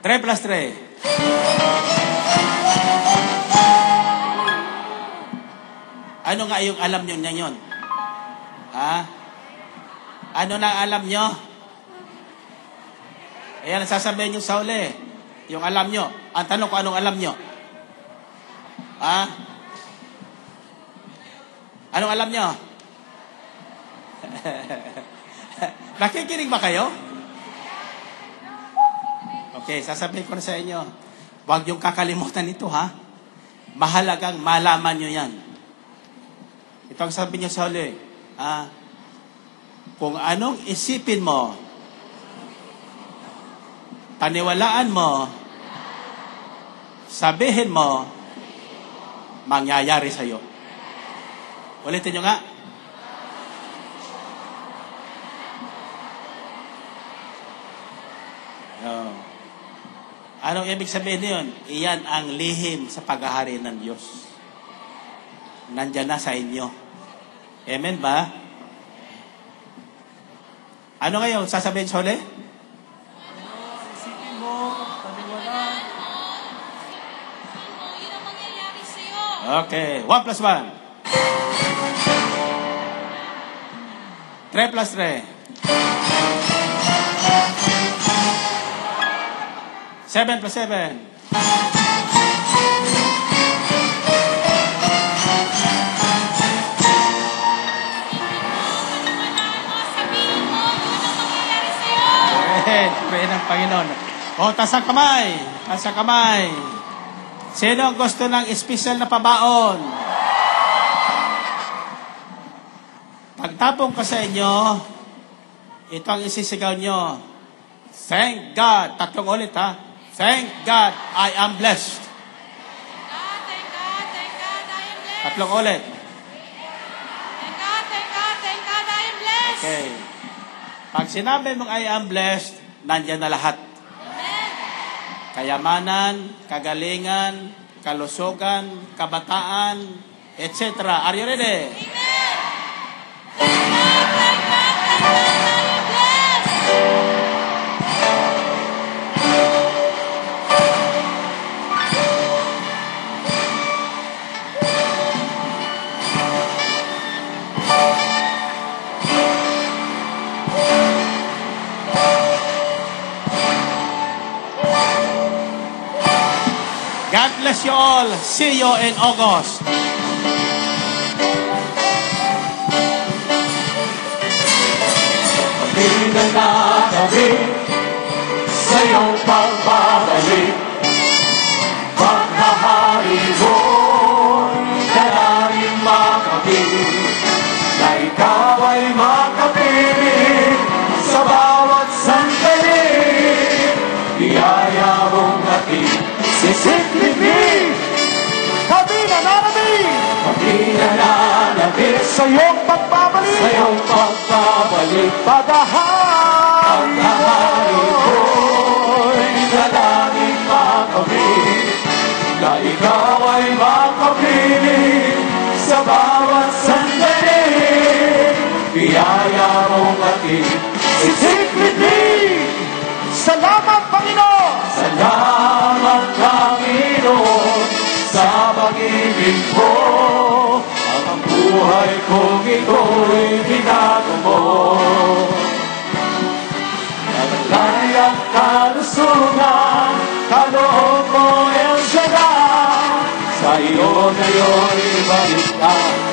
3 plus 3. Ano nga yung alam nyo niya yun? Ha? Ano na alam nyo? Ayan, sasabihin nyo sa uli. Yung alam nyo. Ang tanong ko, anong alam nyo? Ha? Anong alam nyo? Nakikinig ba kayo? Okay, sasabihin ko na sa inyo. Huwag yung kakalimutan ito, ha? Mahalagang malaman nyo yan. Ito ang sabi nyo sa uli. Kung anong isipin mo, paniwalaan mo, sabihin mo, mangyayari sa'yo. Ulitin nyo nga. Oh. Anong ibig sabihin yun? Iyan ang lihim sa paghahari ng Diyos. Nandyan na sa inyo. Amen ba? Ano ngayon? Sasabihin sa uli? Isipin mo, paniwalaan. Yun ang mangyayari sa'yo. Okay. 1 plus 1. 3 plus 3. 7 plus 7. Pray ng Panginoon. O, taas ang kamay. Taas ang kamay. Sino ang gusto ng espesyal na pabaon? Pagtapong ko sa inyo, ito ang isisigaw nyo. Thank God. Tatlong ulit, ha? Thank God, I am blessed. Thank God, I am blessed. Tatlong ulit. Thank God, I am blessed. Okay. Pag sinabi mong I am blessed, nandyan na lahat. Kayamanan, kagalingan, kalusugan, kabataan, etc. Are you ready? God bless you all. See you in August. Hindi na nagawin sa iyong pagbabalik. Paghahari mo'y dalangin makapit, na ikaw ay makapiling sa bawat sandali. Biyaya mong ating sisiklipin, kami nananabik sa iyong pagbabalik, paghahari mo'y dalangin makapit, na ikaw ay makapiling sa bawat sandali. Biyaya mong ating sisiklipin. Salamat, Panginoon! Salamat, Panginoon, sa pag-ibig mo. Ang buhay kong ito'y binago mo. Nagalay ang kalusugan, kaloob mo, El Shaddai. Sa iyo ngayon ibalik ang